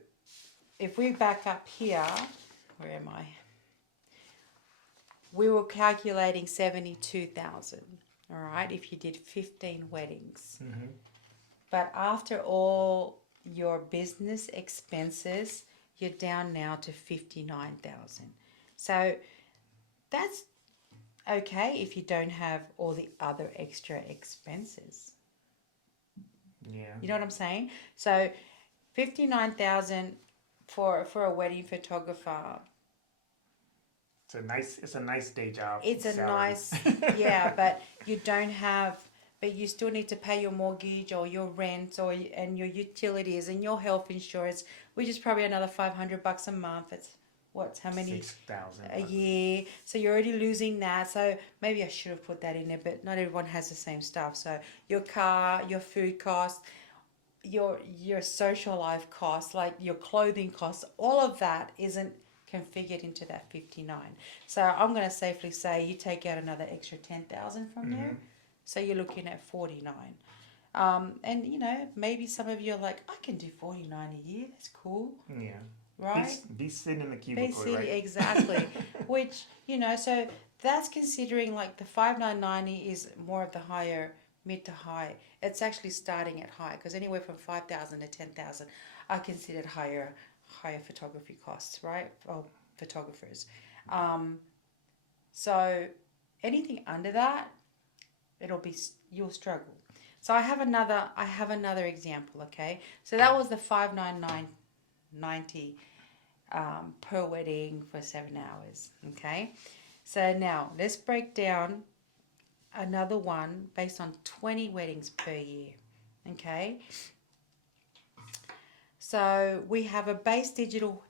if we back up here, where am I? We were calculating 72,000. All right, if you did 15 weddings. Mm-hmm. But after all your business expenses, you're down now to 59,000. So that's okay if you don't have all the other extra expenses. Yeah. You know what I'm saying? So 59,000 for a wedding photographer. It's a nice day job. It's a salary. nice, yeah, but you don't have, but you still need to pay your mortgage or your rent and your utilities and your health insurance, which is probably another $500 a month. It's how many? 6,000 a year. So you're already losing that. So maybe I should have put that in there, but not everyone has the same stuff. So your car, your food costs, your social life costs, like your clothing costs, all of that isn't configured into that 59. So I'm going to safely say you take out another extra 10,000 from there. So you're looking at 49. And you know, maybe some of you are like, I can do 49 a year. That's cool. Yeah. Right? Be sitting in the cubicle, right? Exactly. Which, you know, so that's considering like the 5990 is more of the higher mid to high. It's actually starting at high because anywhere from 5,000 to 10,000 are considered higher photography costs, right? Or photographers. So anything under that, you'll struggle. So I have another example, okay? So that was the 599.90 per wedding for 7 hours, okay? So now let's break down another one based on 20 weddings per year, okay? So we have a base digital,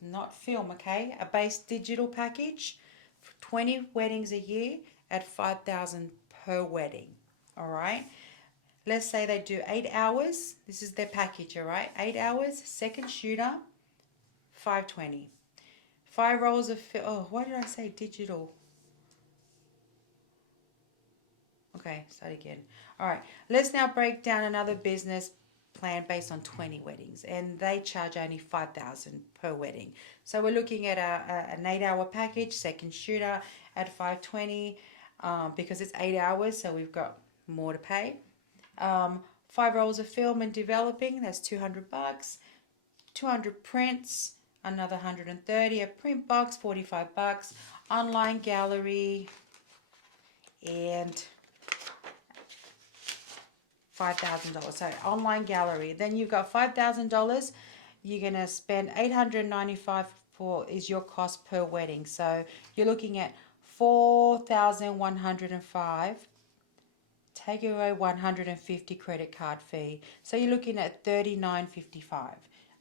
not film, okay? A base digital package for 20 weddings a year at 5,000 per wedding, all right? Let's say they do 8 hours. This is their package, all right? 8 hours, second shooter, 520. 5 rolls of film. Oh, why did I say digital? Okay, start again. All right, let's now break down another business plan based on 20 weddings, and they charge only 5,000 per wedding. So we're looking at an 8-hour package, second shooter at 520, because it's 8 hours, so we've got more to pay. 5 rolls of film and developing, that's $200. 200 prints, another 130. A print box, $45. Online gallery, and $5,000. So online gallery. Then you've got $5,000. You're gonna spend $895 is your cost per wedding. So you're looking at $4,105. Take away 150 credit card fee. So you're looking at $39.55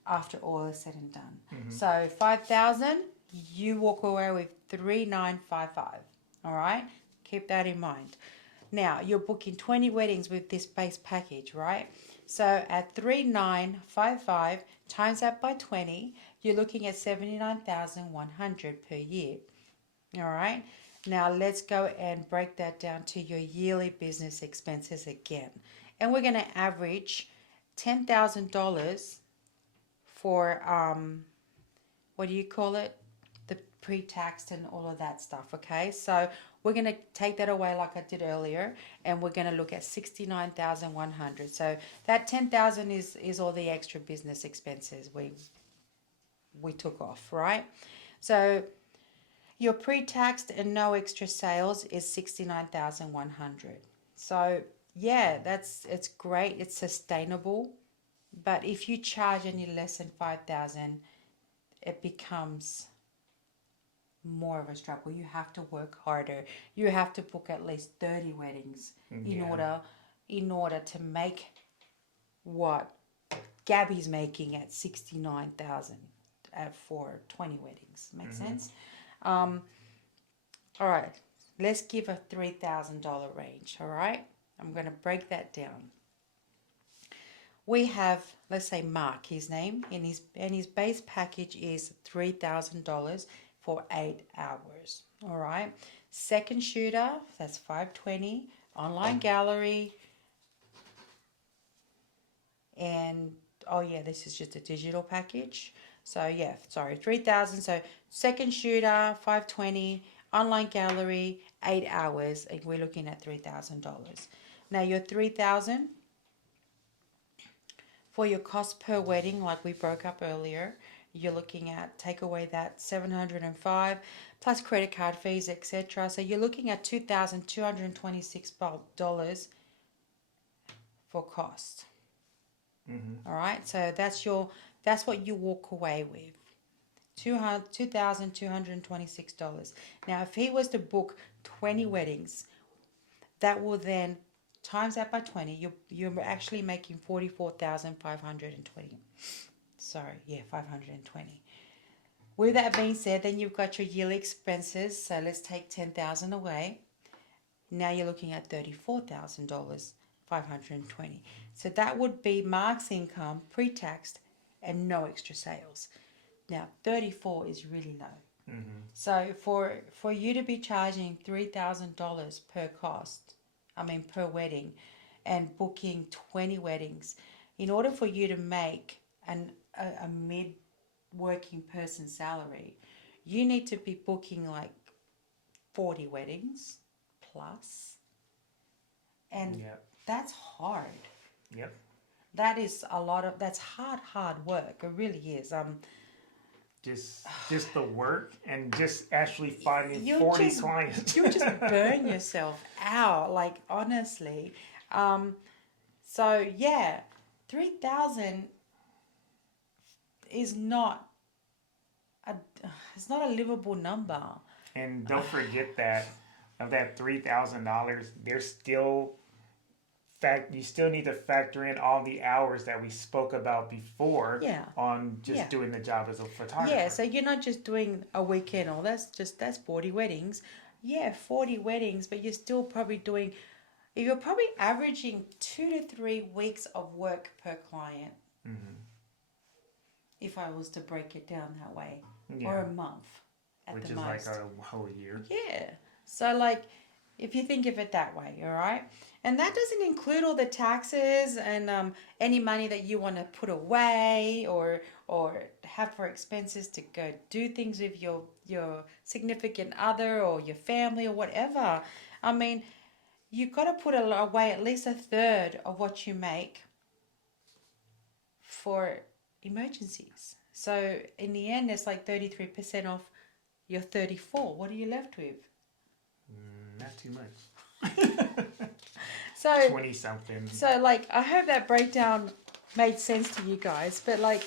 after all is said and done. So 5,000, you walk away with 3,955. All right, keep that in mind. Now you're booking 20 weddings with this base package, right? So at 3,955 times that by 20, you're looking at 79,100 per year. All right. Now let's go and break that down to your yearly business expenses again, and we're going to average $10,000 for what do you call it? The pre-tax and all of that stuff. Okay, so we're going to take that away like I did earlier, and we're going to look at 69,100. So that 10,000 is all the extra business expenses we took off, right? So your pre-taxed and no extra sales is 69,100. So yeah, it's great. It's sustainable. But if you charge any less than 5,000, it becomes more of a struggle. You have to work harder. You have to book at least 30 weddings in order to make what Gabby's making at 69,000 for 20 weddings. Make sense? All right, let's give a $3,000 range. All right, I'm going to break that down. we have, let's say Mark, his name, and his base package is $3,000 for 8 hours. All right. Second shooter, that's $520. Online gallery, and oh yeah, this is just a digital package. So yeah, sorry, 3,000. So second shooter, $520. Online gallery, 8 hours, and we're looking at $3,000. Now your 3,000 for your cost per wedding, like we broke up earlier, you're looking at, take away that 705 plus credit card fees, etc. So you're looking at $2,226 for cost. All right, so that's what you walk away with. $2,226. Now, if he was to book 20 weddings, that will then times that by 20. You're actually making 44,520. Sorry, yeah, 520. With that being said, then you've got your yearly expenses. So let's take 10,000 away. Now you're looking at $34,000, 520. So that would be Mark's income pre-taxed and no extra sales. Now 34 is really low. So for you to be charging $3,000 per per wedding, and booking 20 weddings, in order for you to make a mid working person salary, you need to be booking like 40 weddings plus, and that's hard. Yep. That is that's hard work. It really is. Just the work and just actually finding 40 clients. You just burn yourself out, like honestly. So yeah, 3,000 is not it's not a livable number. And don't forget that of that $3,000, there's still you still need to factor in all the hours that we spoke about before on just doing the job as a photographer. Yeah, so you're not just doing a weekend, or that's 40 weddings. Yeah, 40 weddings, but you're still probably doing, you're probably averaging 2 to 3 weeks of work per client. If I was to break it down that way. Or a month at the most. Which is like a whole year. Yeah. So like, if you think of it that way, all right? And that doesn't include all the taxes and any money that you want to put away or have for expenses to go do things with your significant other or your family or whatever. I mean, you've got to put away at least a third of what you make for emergencies. So in the end, it's like 33% off your 34. What are you left with? Not too much. So 20 something. So like, I hope that breakdown made sense to you guys. But like,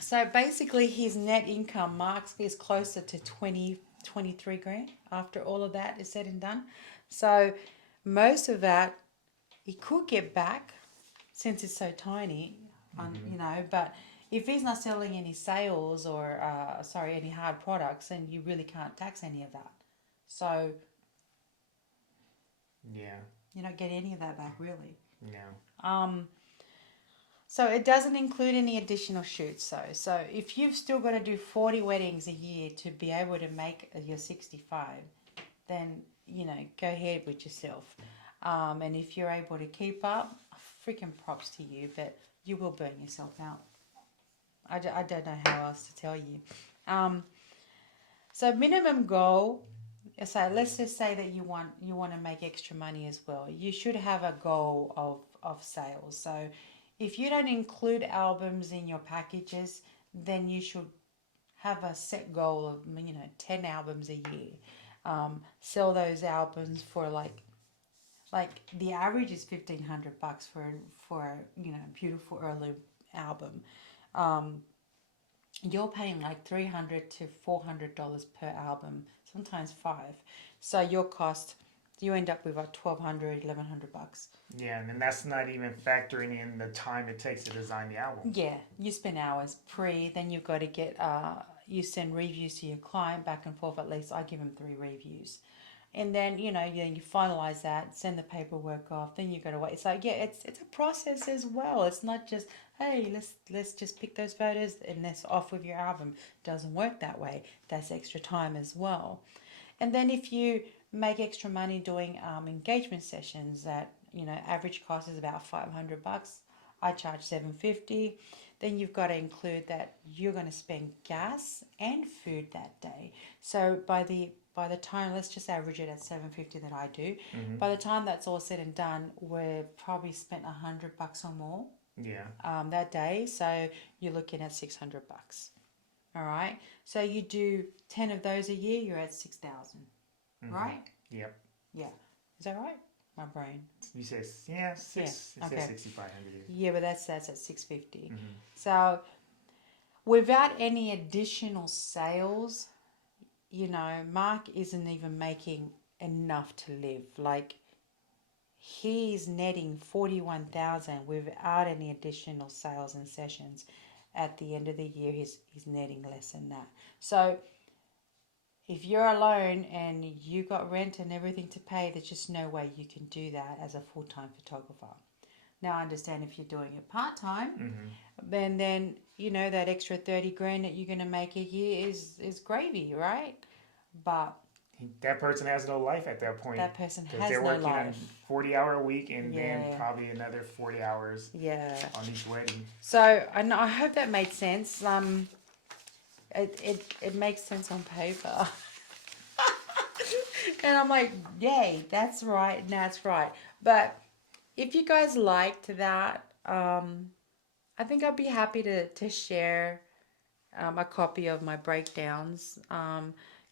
so basically his net income, Mark's, is closer to 23 grand after all of that is said and done. So most of that he could get back since it's so tiny, but if he's not selling any sales or any hard products, then you really can't tax any of that. So you don't get any of that back, really. No. So it doesn't include any additional shoots. So if you've still got to do 40 weddings a year to be able to make your 65, then go ahead with yourself. And if you're able to keep up, freaking props to you, but you will burn yourself out. I don't know how else to tell you. So minimum goal. So let's just say that you want to make extra money as well. You should have a goal of sales. So if you don't include albums in your packages, then you should have a set goal of 10 albums a year. Sell those albums for like the average is $1,500 for a beautiful heirloom album. You're paying like $300 to $400 per album, sometimes $5. So your cost, you end up with like $1,200, $1,100. Yeah, and then that's not even factoring in the time it takes to design the album. Yeah, you spend hours then you've got to get, you send reviews to your client back and forth. At least I give them 3 reviews. And then, you finalize that, send the paperwork off, then you got to wait. It's like, yeah, it's a process as well. It's not just, hey, let's just pick those photos and that's off with your album. Doesn't work that way. That's extra time as well. And then if you make extra money doing engagement sessions that, average cost is about $500. I charge $750. Then you've got to include that you're going to spend gas and food that day. So by the time, let's just average it at $750 that I do. Mm-hmm. By the time that's all said and done, we're probably spent $100 or more. Yeah. That day. So you're looking at $600. All right. So you do 10 of those a year, you're at 6,000. Mm-hmm. Right? Yep. Yeah. Is that right? My brain. You said six. Yeah. It says 6,500. Yeah, but that's at 650. Mm-hmm. So without any additional sales, Mark isn't even making enough to live. Like, he's netting 41,000 without any additional sales and sessions. At the end of the year, he's netting less than that. So if you're alone and you got rent and everything to pay, there's just no way you can do that as a full-time photographer. Now, I understand if you're doing it part-time, Mm-hmm. then that extra 30 grand that you're going to make a year is gravy, right? But that person has no life at that point. that person Because has they're no working life. a 40-hour week and Yeah. then probably another 40 hours Yeah. on each wedding. So I hope that made sense. It makes sense on paper. And I'm like, yay, that's right, that's right. But if you guys liked that, I think I'd be happy to share a copy of my breakdowns.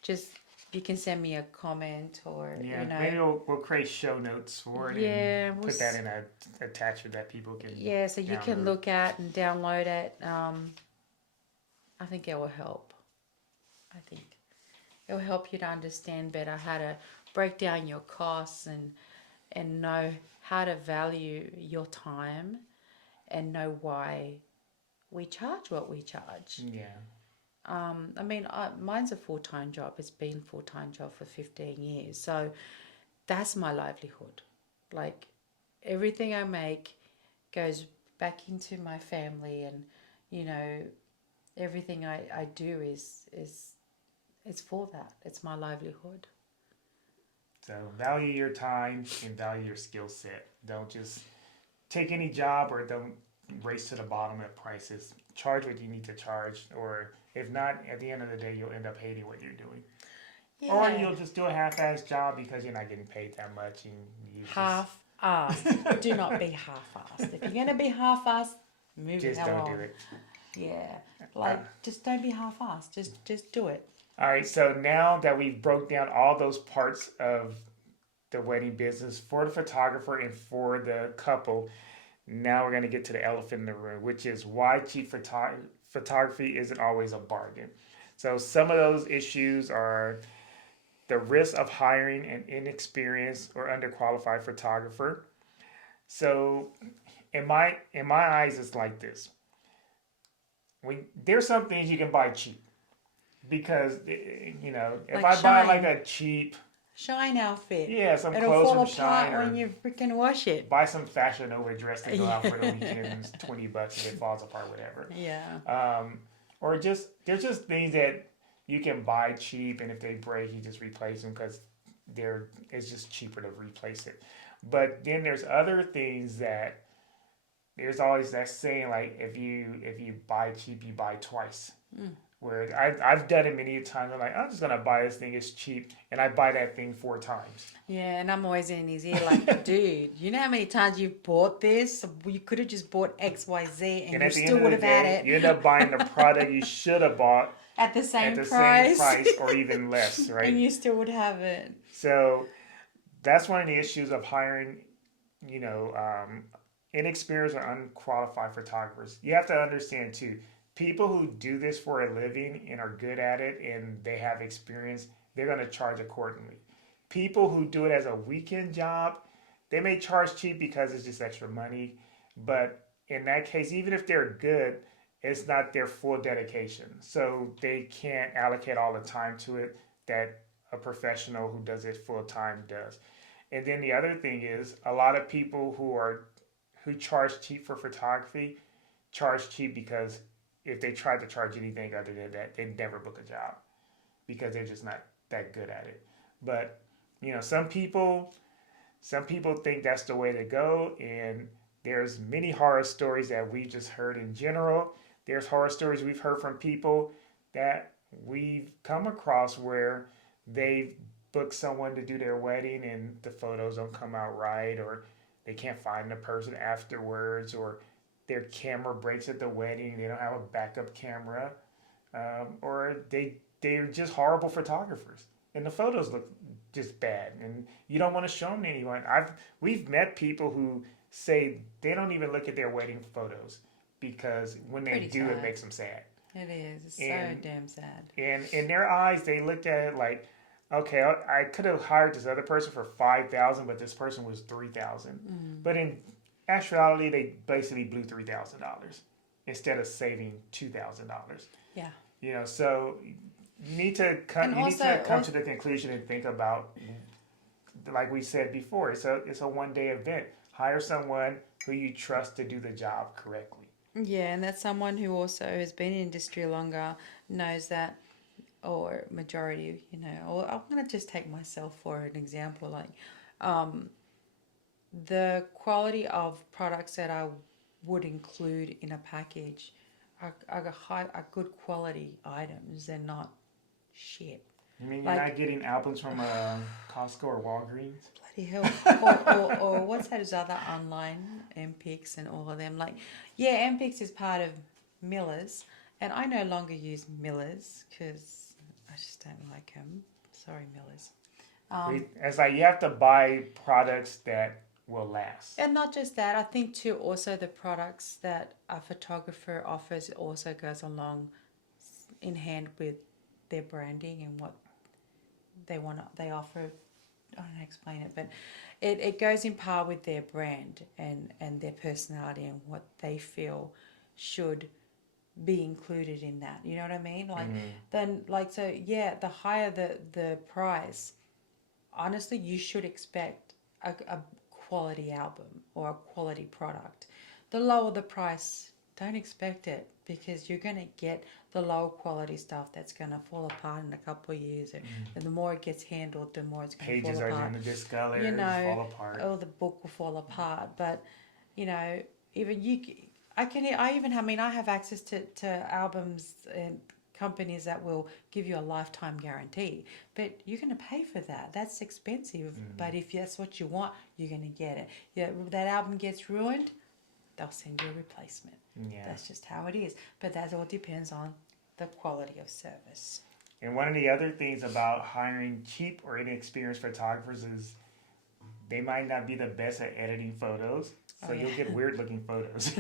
Just you can send me a comment or Maybe we'll create show notes for it and put that in a attachment that people can so you can look at and download it. I think it will help. I think it will help you to understand better how to break down your costs and know how to value your time and know why we charge what we charge. Yeah. Mine's a full-time job. It's been a full-time job for 15 years. So that's my livelihood. Like, everything I make goes back into my family, and, everything I do is for that. It's my livelihood. So value your time and value your skill set. Don't just take any job or don't race to the bottom of prices. Charge what you need to charge, or if not, at the end of the day, you'll end up hating what you're doing. Yeah. Or you'll just do a half-assed job because you're not getting paid that much. And you Half-assed. Do not be half-assed. If you're going to be half-assed, move just the hell don't on. do it. Yeah. Just don't be half-assed. Just do it. All right, so now that we've broke down all those parts of the wedding business for the photographer and for the couple, now we're going to get to the elephant in the room, which is why cheap photography isn't always a bargain. So some of those issues are the risk of hiring an inexperienced or underqualified photographer. So in my eyes, it's like this. There's some things you can buy cheap. Because, if I buy like a cheap Shine outfit. Yeah, some It'll clothes fall from Shine. apart when you freaking wash it. Buy some Fashion Nova dress to go out for the weekend. It's $20 if it falls apart, whatever. Yeah. Or there's just things that you can buy cheap, and if they break, you just replace them because it's just cheaper to replace it. But then there's other things that there's always that saying, like, if you buy cheap, you buy twice. Where I've done it many times. I'm like, I'm just gonna buy this thing. It's cheap, and I buy that thing 4 times. Yeah, and I'm always in his ear like, dude, you know how many times you've bought this? You could have just bought X, Y, Z, and you still would have had it. You end up buying the product you should have bought at the same same price or even less, right? And you still would have it. So that's one of the issues of hiring, inexperienced or unqualified photographers. You have to understand too. People who do this for a living and are good at it and they have experience, they're going to charge accordingly. People who do it as a weekend job, they may charge cheap because it's just extra money. But in that case, even if they're good, it's not their full dedication. So they can't allocate all the time to it that a professional who does it full time does. And then the other thing is a lot of people who charge cheap for photography charge cheap because if they try to charge anything other than that, they never book a job because they're just not that good at it. But some people think that's the way to go, and there's many horror stories that we just heard in general. There's horror stories we've heard from people that we've come across where they've booked someone to do their wedding and the photos don't come out right, or they can't find the person afterwards, or their camera breaks at the wedding, they don't have a backup camera, or they're just horrible photographers and the photos look just bad and you don't want to show them to anyone. We've met people who say they don't even look at their wedding photos because when they Pretty do, sad. it makes them sad. It is. It's And- so damn sad. And in their eyes, they looked at it like, okay, I could have hired this other person for $5,000, but this person was $3,000. But in actuality, they basically blew $3,000 instead of saving $2,000. Yeah. So you need to come. And You also- need to come to the conclusion and think about, like we said before, it's a 1-day event. Hire someone who you trust to do the job correctly. Yeah, and that's someone who also has been in industry longer, knows that, or majority, or I'm going to just take myself for an example, like the quality of products that I would include in a package are good quality items. They're not shit. I mean, you're Like- not getting albums from Costco or Walgreens. Bloody hell. or what's those other online, MPix and all of them? Like, yeah, MPix is part of Miller's, and I no longer use Miller's because I just don't like them. Sorry, Miller's. It's like you have to buy products that will last. And not just that, I think too also the products that a photographer offers also goes along in hand with their branding and what they offer. I don't know how to explain it, but it goes in par with their brand and their personality and what they feel should be included in that. You know what I mean? Like then so yeah, the higher the price, honestly you should expect a quality album or a quality product. The lower the price, don't expect it because you're going to get the low quality stuff that's going to fall apart in a couple of years. And the more it gets handled, the more it's going to Pages fall are apart. going to discolor, fall apart. Or the book will fall apart. But, even I have access to albums and companies that will give you a lifetime guarantee, but you're going to pay for that. That's expensive, but if that's what you want, you're going to get it. Yeah, that album gets ruined, they'll send you a replacement. Yeah. That's just how it is. But that all depends on the quality of service. And one of the other things about hiring cheap or inexperienced photographers is they might not be the best at editing photos. So you'll get weird looking photos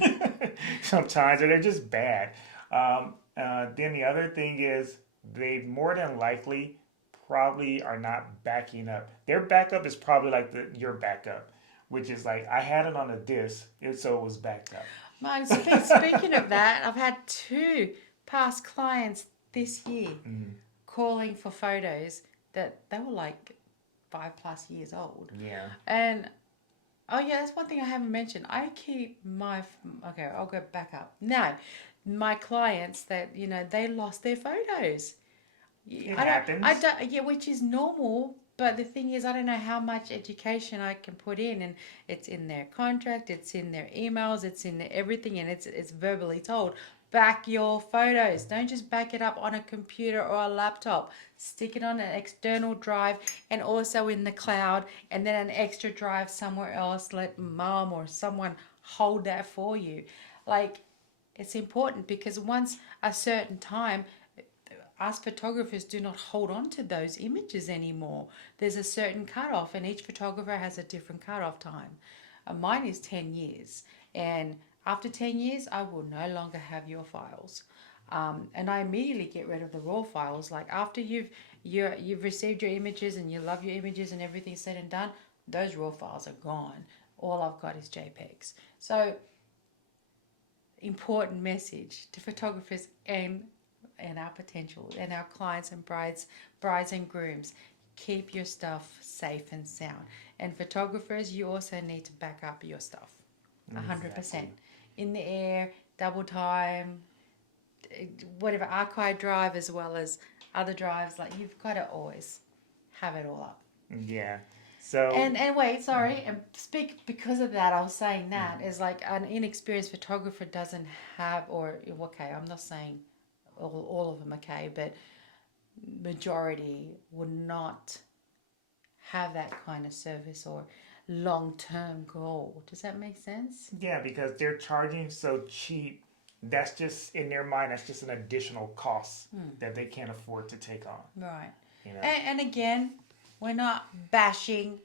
sometimes, or they're just bad. Then the other thing is they more than likely probably are not backing up. Their backup is probably like your backup, which is like I had it on a disc, so it was backed up. Mike, speaking of that, I've had 2 past clients this year calling for photos that they were like 5+ years old. Yeah. And oh yeah, that's one thing I haven't mentioned. I keep okay, I'll go back up. No, my clients that they lost their photos. It happens. Yeah, which is normal. But the thing is, I don't know how much education I can put in, and it's in their contract, it's in their emails, it's in their everything, and it's verbally told. Back your photos. Don't just back it up on a computer or a laptop. Stick it on an external drive and also in the cloud, and then an extra drive somewhere else. Let mom or someone hold that for you. Like, it's important because once a certain time, us photographers do not hold on to those images anymore. There's a certain cutoff, and each photographer has a different cutoff time. Mine is 10 years, and after 10 years, I will no longer have your files. And I immediately get rid of the raw files. Like after you've received your images and you love your images and everything's said and done, those raw files are gone. All I've got is JPEGs. So, important message to photographers and our potential and our clients and brides and grooms. keep your stuff safe and sound. And photographers, you also need to back up your stuff 100%. Exactly. In the air, double time, whatever, archive drive as well as other drives. Like, you've got to always have it all up. Yeah. So And wait, sorry, and speak because of that. I was saying that is like an inexperienced photographer doesn't have, or okay, I'm not saying all of them, okay, but majority would not have that kind of service or long-term goal. Does that make sense? yeah, because they're charging so cheap, that's just in their mind. That's just an additional cost that they can't afford to take on. Right. You know. And again, we're not bashing,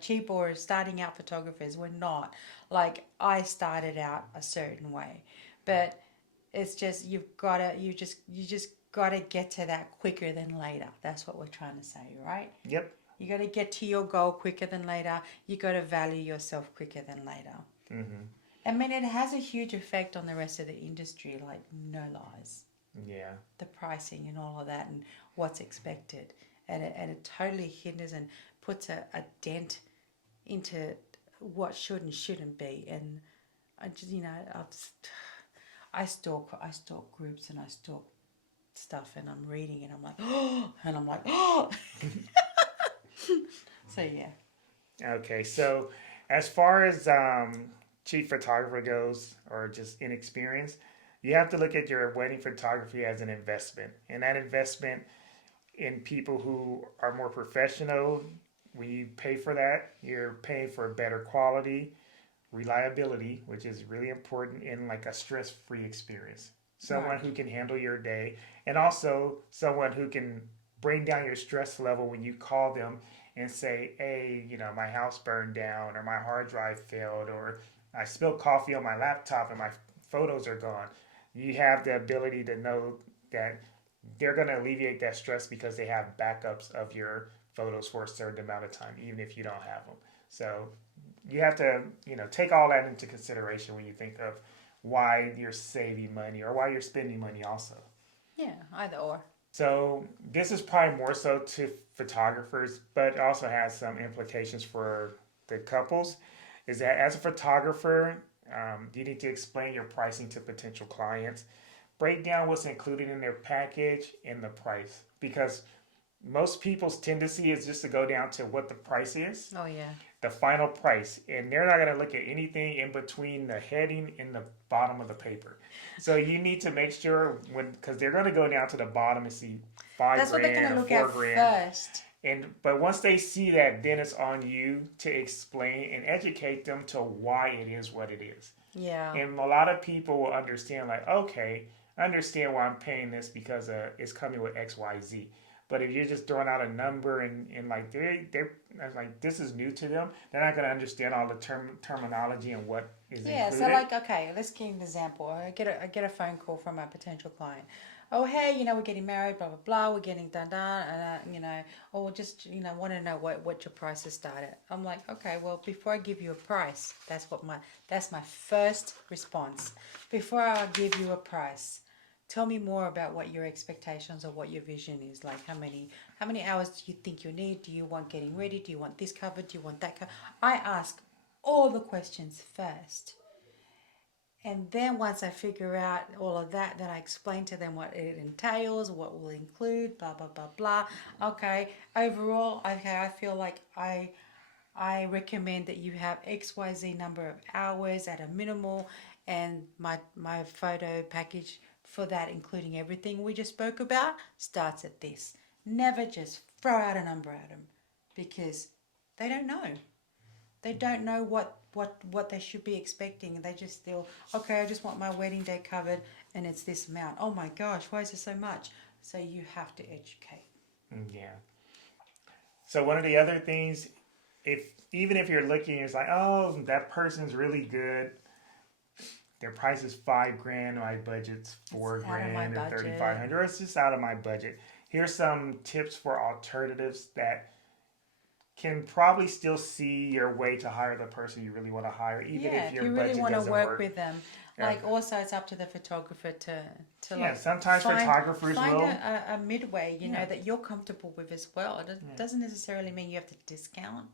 cheap or starting out photographers. We're not. Like, I started out a certain way, but it's just you just gotta get to that quicker than later. That's what we're trying to say, right? Yep. You gotta get to your goal quicker than later. You gotta value yourself quicker than later. Mm-hmm. I mean, it has a huge effect on the rest of the industry, like, no lies. Yeah. The pricing and all of that and what's expected. And it totally hinders and puts a dent into what should and shouldn't be. And I just, I stalk groups and I stalk stuff, and I'm reading and I'm like, oh, and I'm like, oh. So, yeah. Okay. So, as far as cheap photographer goes, or just inexperienced, you have to look at your wedding photography as an investment, and that investment in people who are more professional. When you pay for that, you're paying for better quality, reliability, which is really important in like a stress-free experience. Someone Right. who can handle your day, and also someone who can bring down your stress level when you call them and say, hey, my house burned down, or my hard drive failed, or I spilled coffee on my laptop and my photos are gone. You have the ability to know that they're going to alleviate that stress because they have backups of your photos for a certain amount of time, even if you don't have them. So you have to, take all that into consideration when you think of why you're saving money or why you're spending money also. Yeah, either or. So this is probably more so to photographers, but it also has some implications for the couples. Is that as a photographer, you need to explain your pricing to potential clients. Break down what's included in their package and the price, because most people's tendency is just to go down to what the price is. Oh, yeah. The final price, and they're not going to look at anything in between the heading and the bottom of the paper. So you need to make sure because they're going to go down to the bottom and see That's $5,000 what they're going to or look $4,000. at first. But once they see that, then it's on you to explain and educate them to why it is what it is. Yeah. And a lot of people will understand, like, okay, I understand why I'm paying this because it's coming with X, Y, Z. But if you're just throwing out a number and like they're like, this is new to them, they're not going to understand all the terminology and what is included. So like, okay, let's give an example. I get a phone call from a potential client. Oh, hey, we're getting married, blah blah blah. We're getting done, and or just want to know what your prices start at. I'm like, okay, well, before I give you a price, that's my first response. Before I give you a price, tell me more about what your expectations or what your vision is. Like, how many hours do you think you need? Do you want getting ready? Do you want this covered? Do you want that covered? I ask all the questions first. And then once I figure out all of that, then I explain to them what it entails, what will include, blah, blah, blah, blah. Okay, overall, I feel like I recommend that you have XYZ number of hours at a minimal, and my photo package for that, including everything we just spoke about, starts at this. Never just throw out a number at them, because they don't know. They don't know what they should be expecting. They just feel, okay, I just want my wedding day covered and it's this amount. Oh my gosh, why is it so much? So you have to educate. Yeah. So one of the other things, even if you're looking, it's like, oh, that person's really good. Their price is $5,000. My budget's $4,000 or $3,500. Or it's just out of my budget. Here's some tips for alternatives that can probably still see your way to hire the person you really want to hire, even if your you budget really want to doesn't work with them. Like also, it's up to the photographer to sometimes photographers find will a midway, you know, that you're comfortable with as well. It doesn't necessarily mean you have to discount,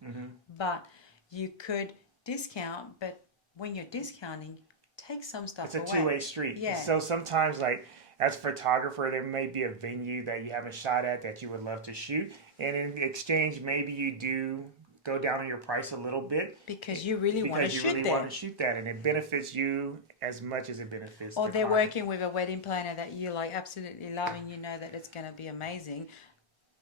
but you could discount. But when you're discounting, take some stuff away. It's a two-way street. Yeah. So sometimes, like as a photographer, there may be a venue that you haven't shot at that you would love to shoot, and in exchange, maybe you do go down on your price a little bit because you really want to shoot that, and it benefits you as much as it benefits. Or they're working with a wedding planner that you like absolutely love, and you know that it's going to be amazing.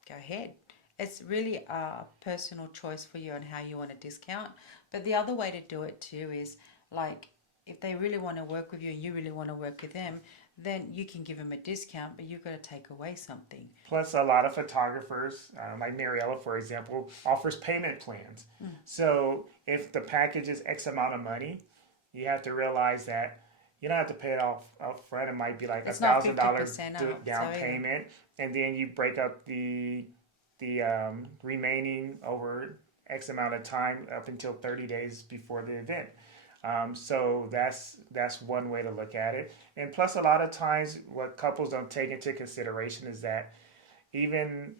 Go ahead. It's really a personal choice for you on how you want to discount. But the other way to do it too is like if they really want to work with you and you really want to work with them, then you can give them a discount, but you've got to take away something. Plus, a lot of photographers, like Mariella, for example, offers payment plans. So if the package is X amount of money, you have to realize that you don't have to pay it off up front. It might be like $1,000 down payment, and then you break up the remaining over X amount of time up until 30 days before the event. So that's one way to look at it. And plus, a lot of times what couples don't take into consideration is that even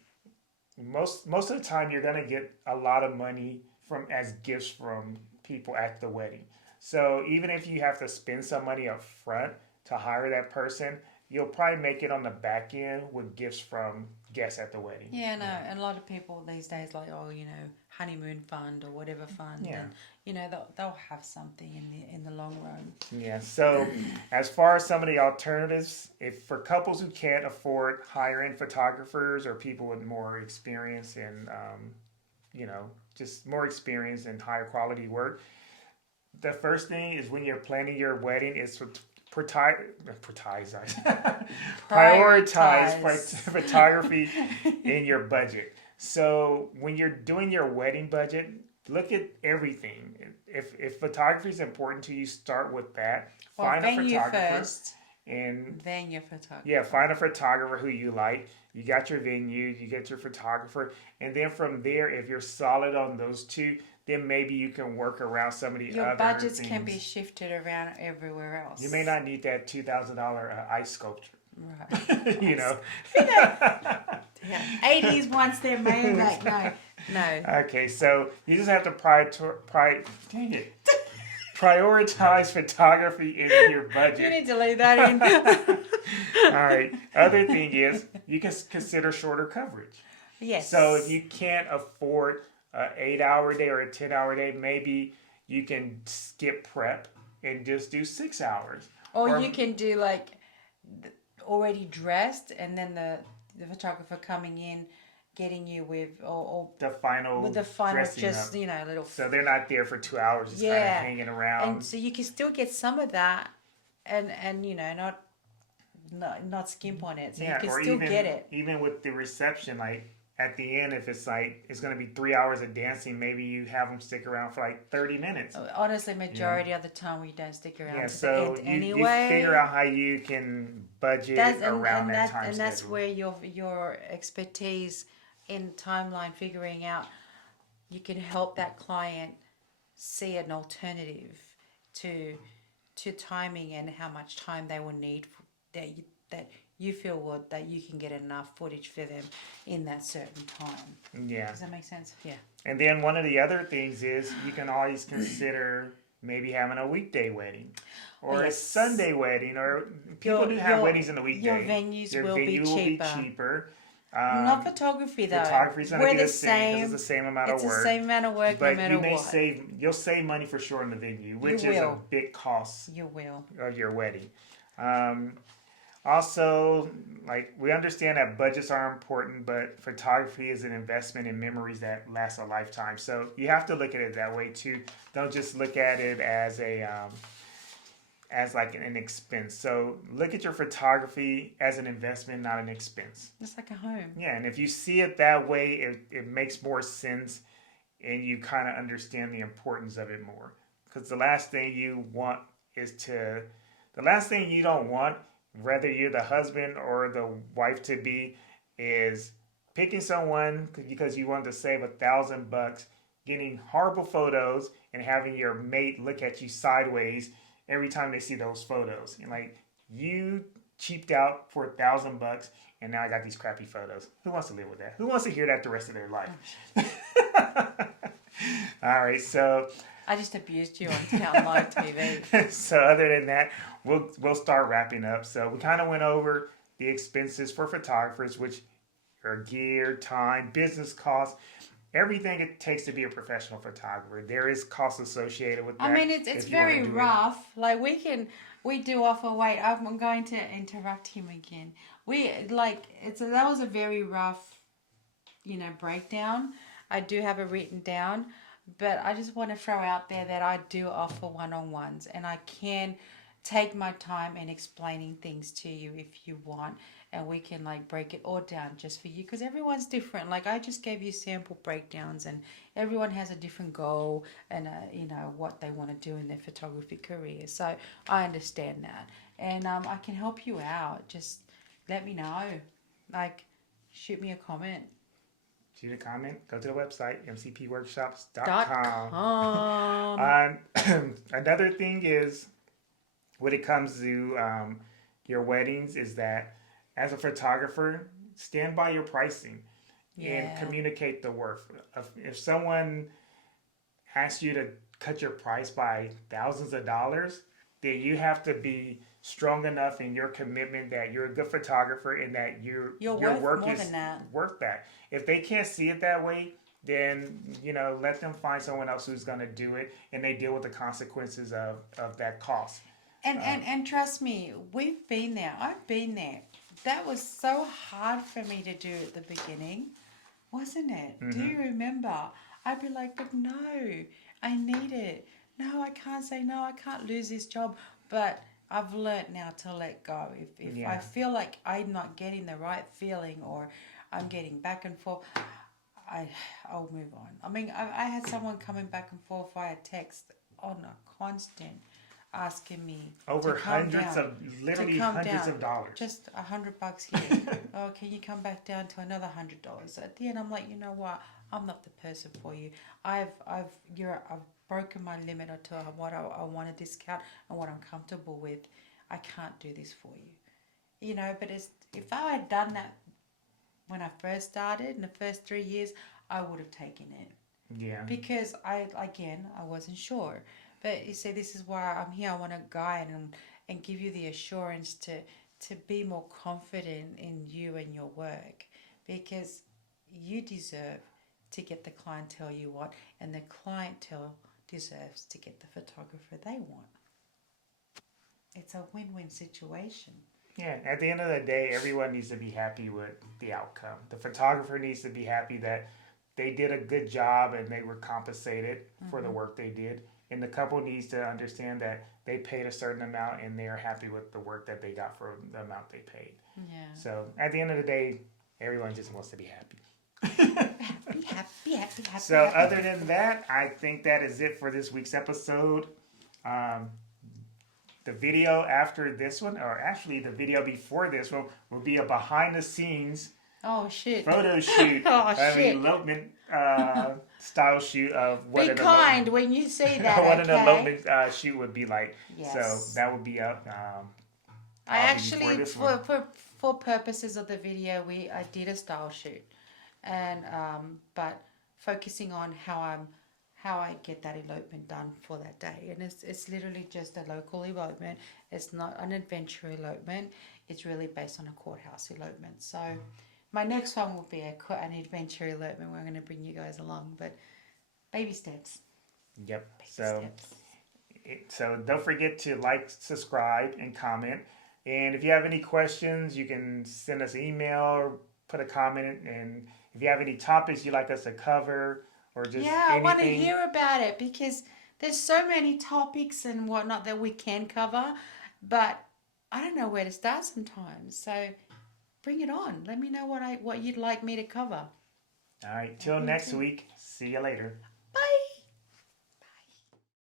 most of the time you're going to get a lot of money as gifts from people at the wedding. So even if you have to spend some money up front to hire that person, you'll probably make it on the back end with gifts from guests at the wedding. Yeah, no, and a lot of people these days like, honeymoon fund or whatever fund, and they'll have something in the long run. Yeah. So as far as some of the alternatives, if for couples who can't afford higher-end photographers or people with more experience and just more experience and higher quality work, the first thing is when you're planning your wedding is to prioritize photography in your budget. So when you're doing your wedding budget, look at everything. If photography is important to you, start with that. Find a photographer first, and then your photographer. Yeah, find a photographer who you like. You got your venue, you get your photographer, and then from there, if you're solid on those two, then maybe you can work around some of the other Your budgets things. Can be shifted around everywhere else. You may not need that $2,000 ice sculpture. Right. Yeah. 80s once they're made, like, no. Okay, so you just have to prioritize photography in your budget. You need to leave that in. All right. Other thing is you can consider shorter coverage. Yes. So if you can't afford an 8-hour day or a 10-hour day, maybe you can skip prep and just do 6 hours. Or you can do like already dressed and then the photographer coming in getting you with or the final just up. Little. So they're not there for 2 hours, just kind of hanging around. And so you can still get some of that, and not skimp on it. So you can still get it. Even with the reception, like at the end, if it's like it's going to be 3 hours of dancing, maybe you have them stick around for like 30 minutes. Honestly, majority of the time we don't stick around. Yeah, to so the end anyway. You figure out how you can budget around that time and schedule. that's where your expertise in timeline figuring out, you can help that client see an alternative to timing and how much time they will need that you feel that you can get enough footage for them in that certain time. Yeah. Does that make sense? Yeah. And then one of the other things is you can always consider maybe having a weekday wedding or a Sunday wedding, or people do have weddings in the weekday. Your venues will be cheaper. Not photography though. Photography's going to be the same because it's the same amount of work. It's the same amount of work no matter what. You'll save money for sure in the venue, which is a big cost. You will. Of your wedding. Also, like, we understand that budgets are important, but photography is an investment in memories that last a lifetime. So you have to look at it that way too. Don't just look at it as like an expense. So look at your photography as an investment, not an expense. It's like a home. Yeah, and if you see it that way, it makes more sense, and you kind of understand the importance of it more. Because the last thing you don't want, whether you're the husband or the wife to be, is picking someone because you want to save $1,000, getting horrible photos, and having your mate look at you sideways every time they see those photos. And like, you cheaped out for $1,000 and now I got these crappy photos. Who wants to live with that? Who wants to hear that the rest of their life? All right, so I just abused you on live TV. so other than that, we'll start wrapping up. So we kind of went over the expenses for photographers, which are gear, time, business costs, everything it takes to be a professional photographer. There is costs associated with that. I mean, it's very rough. Like we do offer. Wait, I'm going to interrupt him again. That was a very rough, breakdown. I do have it written down, but I just want to throw out there that I do offer one-on-ones, and I can take my time in explaining things to you if you want, and we can break it all down just for you, because everyone's different. Like, I just gave you sample breakdowns, and everyone has a different goal and what they want to do in their photography career. So I understand that, and I can help you out. Just let me know. Shoot me a comment. Shoot a comment. Go to the website, mcpworkshops.com. Another thing is, when it comes to your weddings, is that as a photographer, stand by your pricing and communicate the worth. If someone asks you to cut your price by thousands of dollars, then you have to be strong enough in your commitment that you're a good photographer and that your work is worth that. If they can't see it that way, then let them find someone else who's going to do it, and they deal with the consequences of that cost. And trust me, we've been there. I've been there. That was so hard for me to do at the beginning, wasn't it? Mm-hmm. Do you remember? I'd be like, but no, I need it. No, I can't say no. I can't lose this job. But I've learnt now to let go. If I feel like I'm not getting the right feeling, or I'm getting back and forth, I'll move on. I mean, I had someone coming back and forth via text on a constant, asking me over to come hundreds down, of literally hundreds of dollars. Just $100 here. Oh, can you come back down to another $100? At the end, I'm like, you know what? I'm not the person for you. I've broken my limit to what I want to discount and what I'm comfortable with. I can't do this for you. But if I had done that when I first started in the first 3 years, I would have taken it. Yeah. Because I wasn't sure. But you see, this is why I'm here. I want to guide and give you the assurance to be more confident in you and your work, because you deserve to get the clientele you want, and the clientele deserves to get the photographer they want. It's a win-win situation. Yeah, at the end of the day, everyone needs to be happy with the outcome. The photographer needs to be happy that they did a good job and they were compensated for the work they did. And the couple needs to understand that they paid a certain amount and they're happy with the work that they got for the amount they paid. Yeah. So at the end of the day, everyone just wants to be happy. Happy. So other than that, I think that is it for this week's episode. The video after this one, or actually the video before this one, will be a behind the scenes photo shoot of an elopement style shoot of what be kind when you say that. What an elopement shoot would be like. Yes. So that would be up. I actually, for purposes of the video, I did a style shoot, and but focusing on how I get that elopement done for that day. And it's literally just a local elopement. It's not an adventure elopement. It's really based on a courthouse elopement. So my next one will be an adventure elopement. We're going to bring you guys along, but baby steps. Yep. So don't forget to like, subscribe, and comment. And if you have any questions, you can send us an email or put a comment. And if you have any topics you'd like us to cover, or just anything. I want to hear about it, because there's so many topics and whatnot that we can cover, but I don't know where to start sometimes. So bring it on. Let me know what you'd like me to cover. All right. Till next week. See you later.